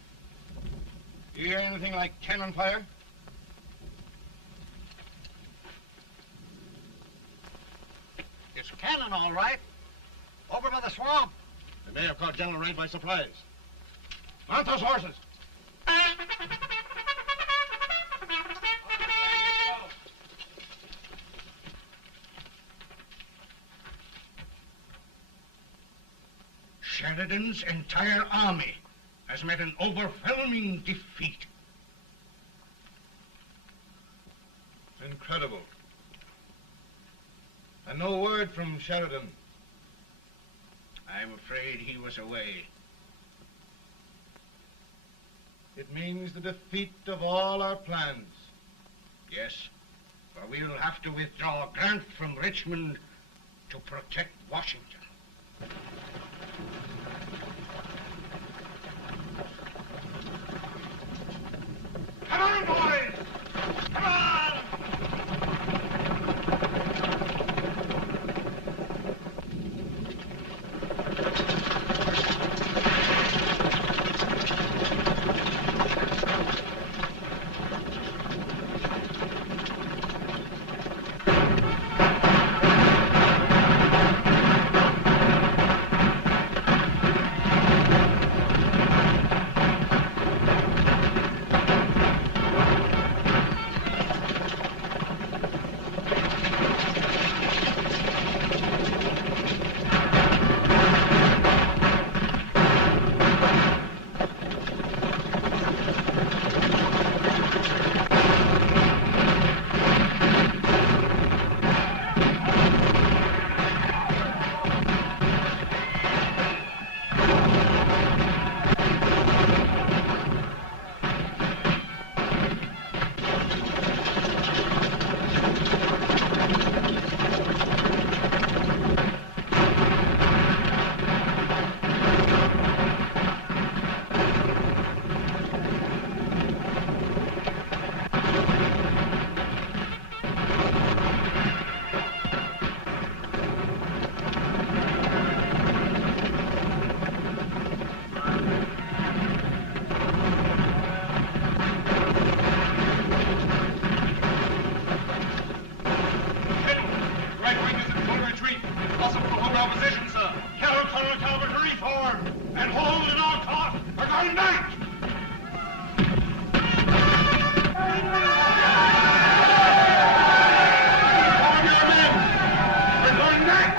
You hear anything like cannon fire? It's cannon, all right. Over by the swamp. They may have caught General Wright by surprise. Mount those horses. Sheridan's entire army has met an overwhelming defeat. It's incredible. And no word from Sheridan. I'm afraid he was away. It means the defeat of all our plans. Yes, for we'll have to withdraw Grant from Richmond to protect Washington. Come on, boys! Come on! opposition, sir. Tell Colonel Talbot to reform and hold in our court. We're going back. Reform your men. We're going back.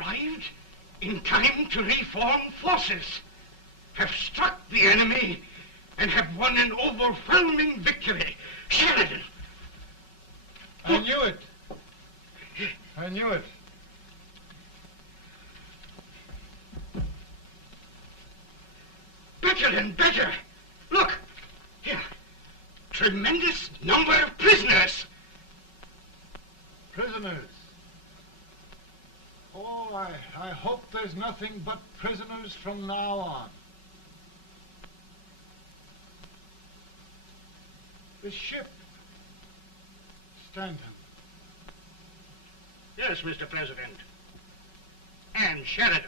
Arrived in time to reform forces, have struck the enemy, and have won an overwhelming victory. Sheridan! I knew it. I knew it. Better and better. Look, here. Tremendous number of prisoners. Prisoners. Oh, I hope there's nothing but prisoners from now on. The ship. Stanton. Yes, Mr. President. And Sheridan.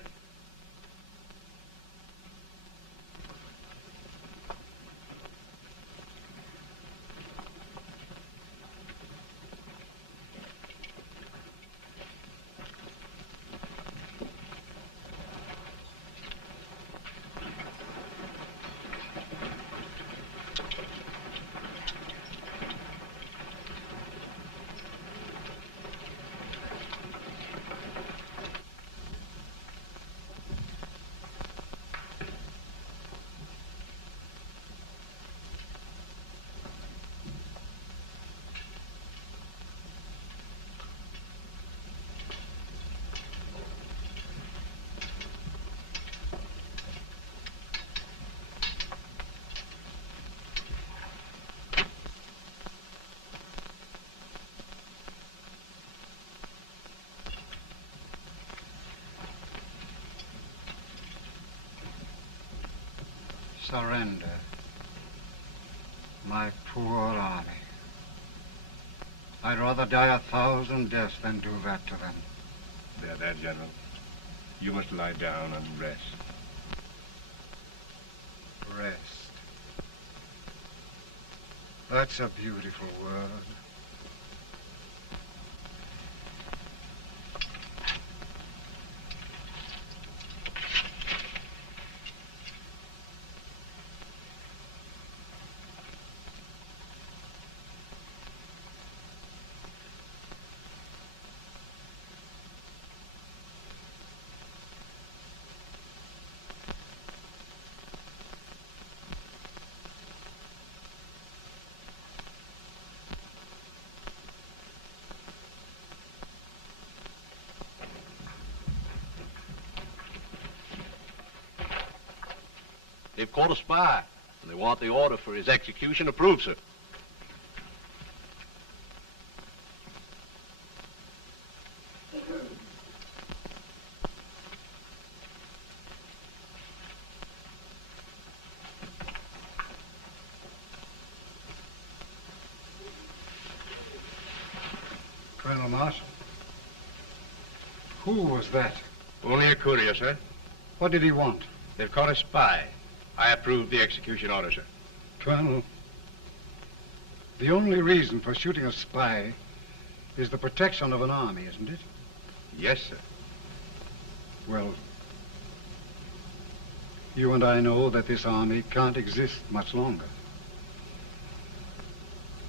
Surrender, my poor army. I'd rather die 1,000 deaths than do that to them. There, General. You must lie down and rest. Rest. That's a beautiful word. They've caught a spy, and they want the order for his execution approved, sir. Marshal. Who was that? Only a courier, sir. What did he want? They've caught a spy. I approve the execution order, sir. Colonel, the only reason for shooting a spy is the protection of an army, isn't it? Yes, sir. Well, you and I know that this army can't exist much longer.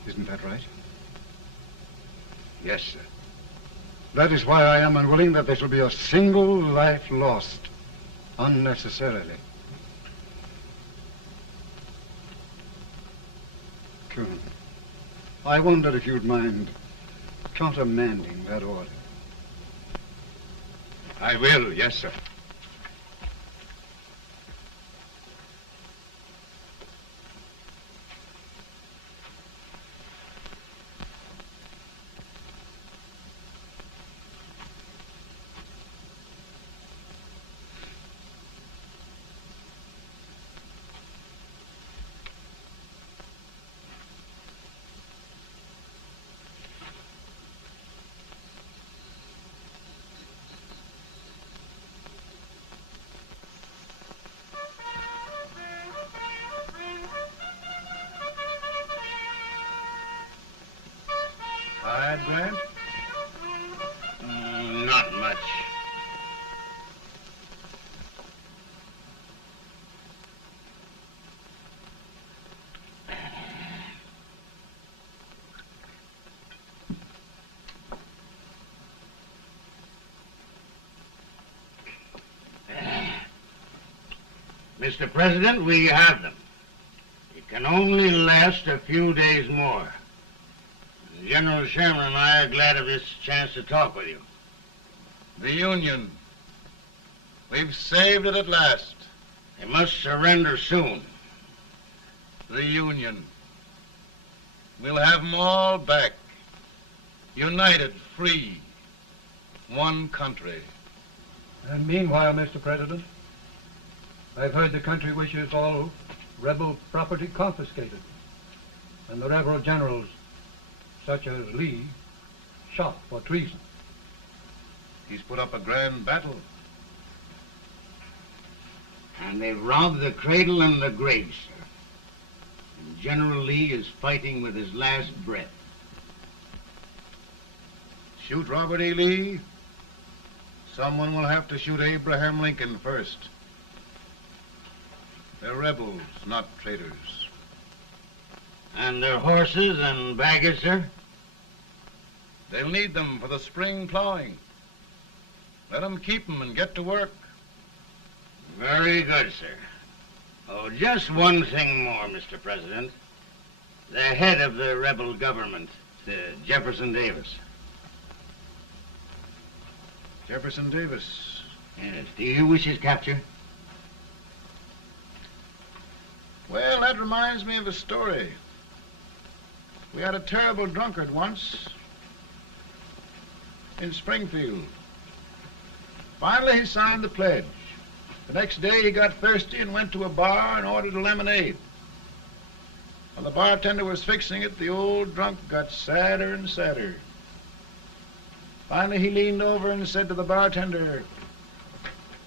Isn't that right? Yes, sir. That is why I am unwilling that there shall be a single life lost unnecessarily. Colonel, I wonder if you'd mind countermanding that order. I will, yes, sir. Grant? Not much. Mr. President, we have them. It can only last a few days more. General Sherman and I are glad of this chance to talk with you. The Union. We've saved it at last. They must surrender soon. The Union. We'll have them all back. United, free. One country. And meanwhile, Mr. President, I've heard the country wishes all rebel property confiscated, and the rebel generals, such as Lee, shot for treason. He's put up a grand battle. And they've robbed the cradle and the grave, sir. And General Lee is fighting with his last breath. Shoot Robert E. Lee? Someone will have to shoot Abraham Lincoln first. They're rebels, not traitors. And their horses and baggage, sir? They'll need them for the spring plowing. Let them keep them and get to work. Very good, sir. Oh, just one thing more, Mr. President. The head of the rebel government, Jefferson Davis. Jefferson Davis? Yes. Do you wish his capture? Well, that reminds me of a story. We had a terrible drunkard once in Springfield. Finally, he signed the pledge. The next day, he got thirsty and went to a bar and ordered a lemonade. While the bartender was fixing it, the old drunk got sadder and sadder. Finally, he leaned over and said to the bartender,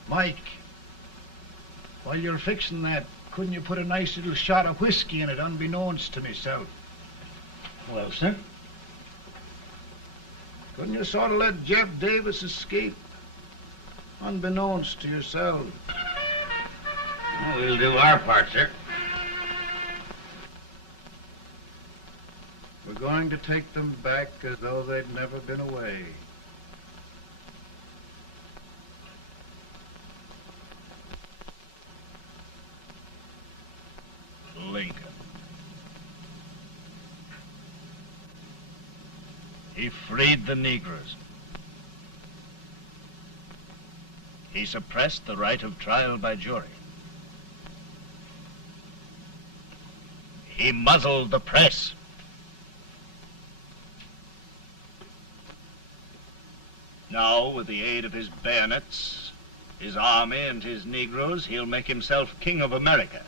"Mike, while you're fixing that, couldn't you put a nice little shot of whiskey in it, unbeknownst to myself?" Well, sir? Couldn't you sort of let Jeff Davis escape, unbeknownst to yourself? Well, we'll do our part, sir. We're going to take them back as though they'd never been away. Lincoln. He freed the Negroes. He suppressed the right of trial by jury. He muzzled the press. Now, with the aid of his bayonets, his army, and his Negroes, he'll make himself King of America.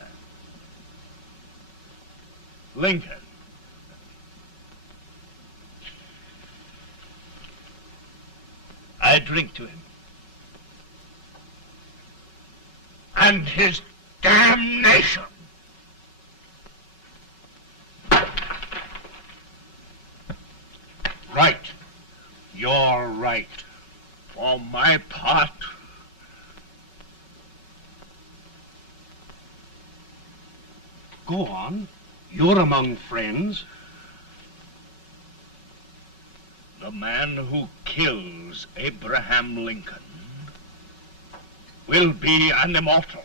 Lincoln. I drink to him. And his damnation. Right. You're right. For my part, go on. You're among friends. The man who kills Abraham Lincoln will be an immortal.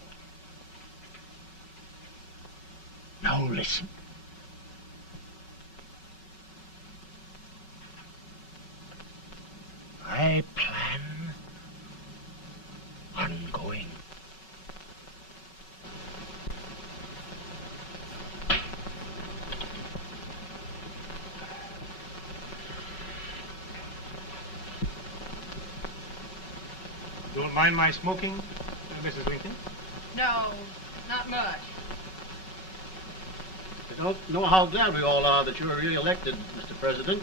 Now listen. I plan on going. Don't mind my smoking, Mrs. Lincoln? No, not much. I don't know how glad we all are that you were re-elected, Mr. President.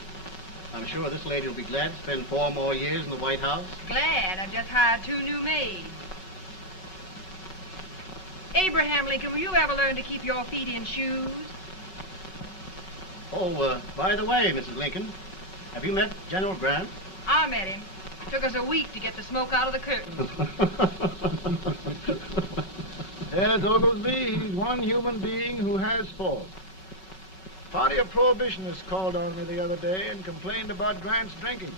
I'm sure this lady will be glad to spend 4 more years in the White House. Glad. I've just hired 2 new maids. Abraham Lincoln, will you ever learn to keep your feet in shoes? Oh, by the way, Mrs. Lincoln, have you met General Grant? I met him. Took us a week to get the smoke out of the curtains. Yes, Oglesby, he's one human being who has faults. Party of Prohibitionists called on me the other day and complained about Grant's drinking.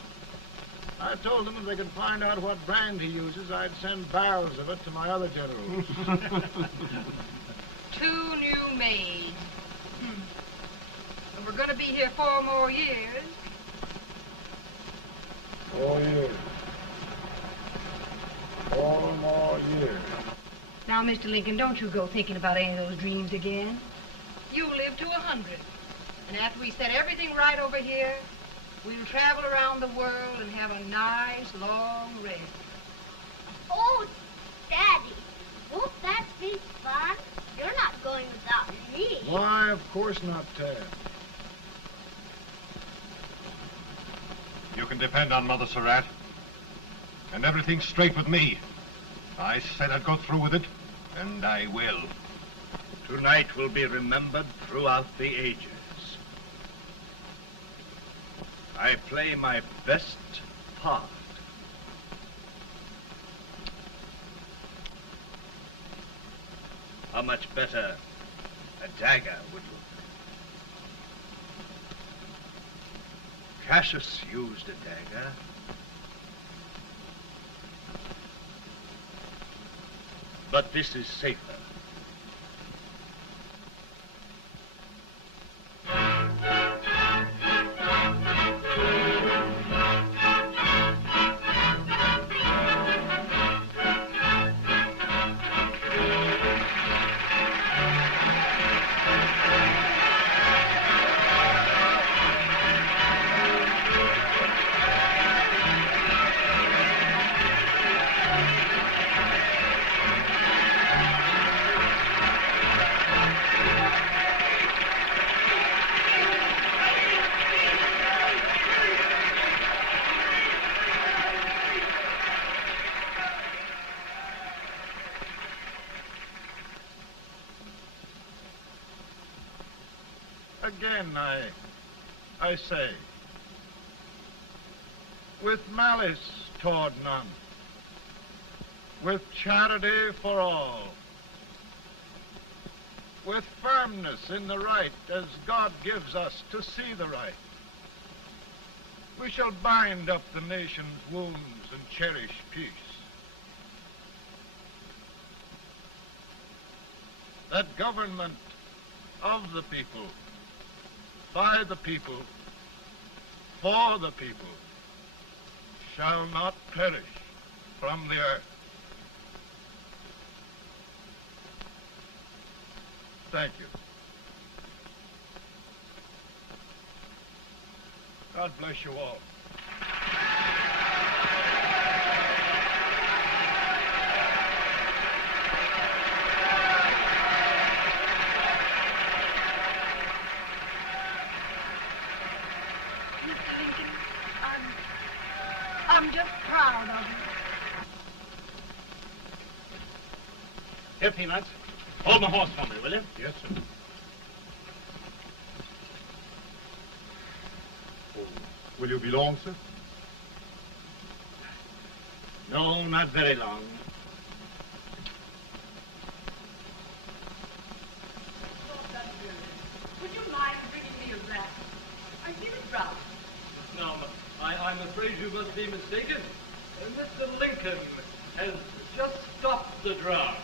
I told them if they could find out what brand he uses, I'd send barrels of it to my other generals. 2 new maids. And we're going to be here 4 more years. 4 years. 4 more years. Now, Mr. Lincoln, don't you go thinking about any of those dreams again. You live to 100. And after we set everything right over here, we'll travel around the world and have a nice, long rest. Oh, Daddy, won't that be fun? You're not going without me. Why, of course not, Tad. You can depend on Mother Surratt. And everything's straight with me. I said I'd go through with it, and I will. Tonight will be remembered throughout the ages. I play my best part. How much better a dagger would look. Cassius used a dagger. But this is safer. Again, I say, with malice toward none, with charity for all, with firmness in the right as God gives us to see the right, we shall bind up the nation's wounds and cherish peace. That government of the people, by the people, for the people, shall not perish from the earth. Thank you. God bless you all. I'm just proud of you. Here, Peanuts. Hold my horse for me, will you? Yes, sir. Oh, will you be long, sir? No, not very long. Would you mind bringing me a wrap? I feel it rough. No, I'm afraid you must be mistaken. Mr. Lincoln has just stopped the draft.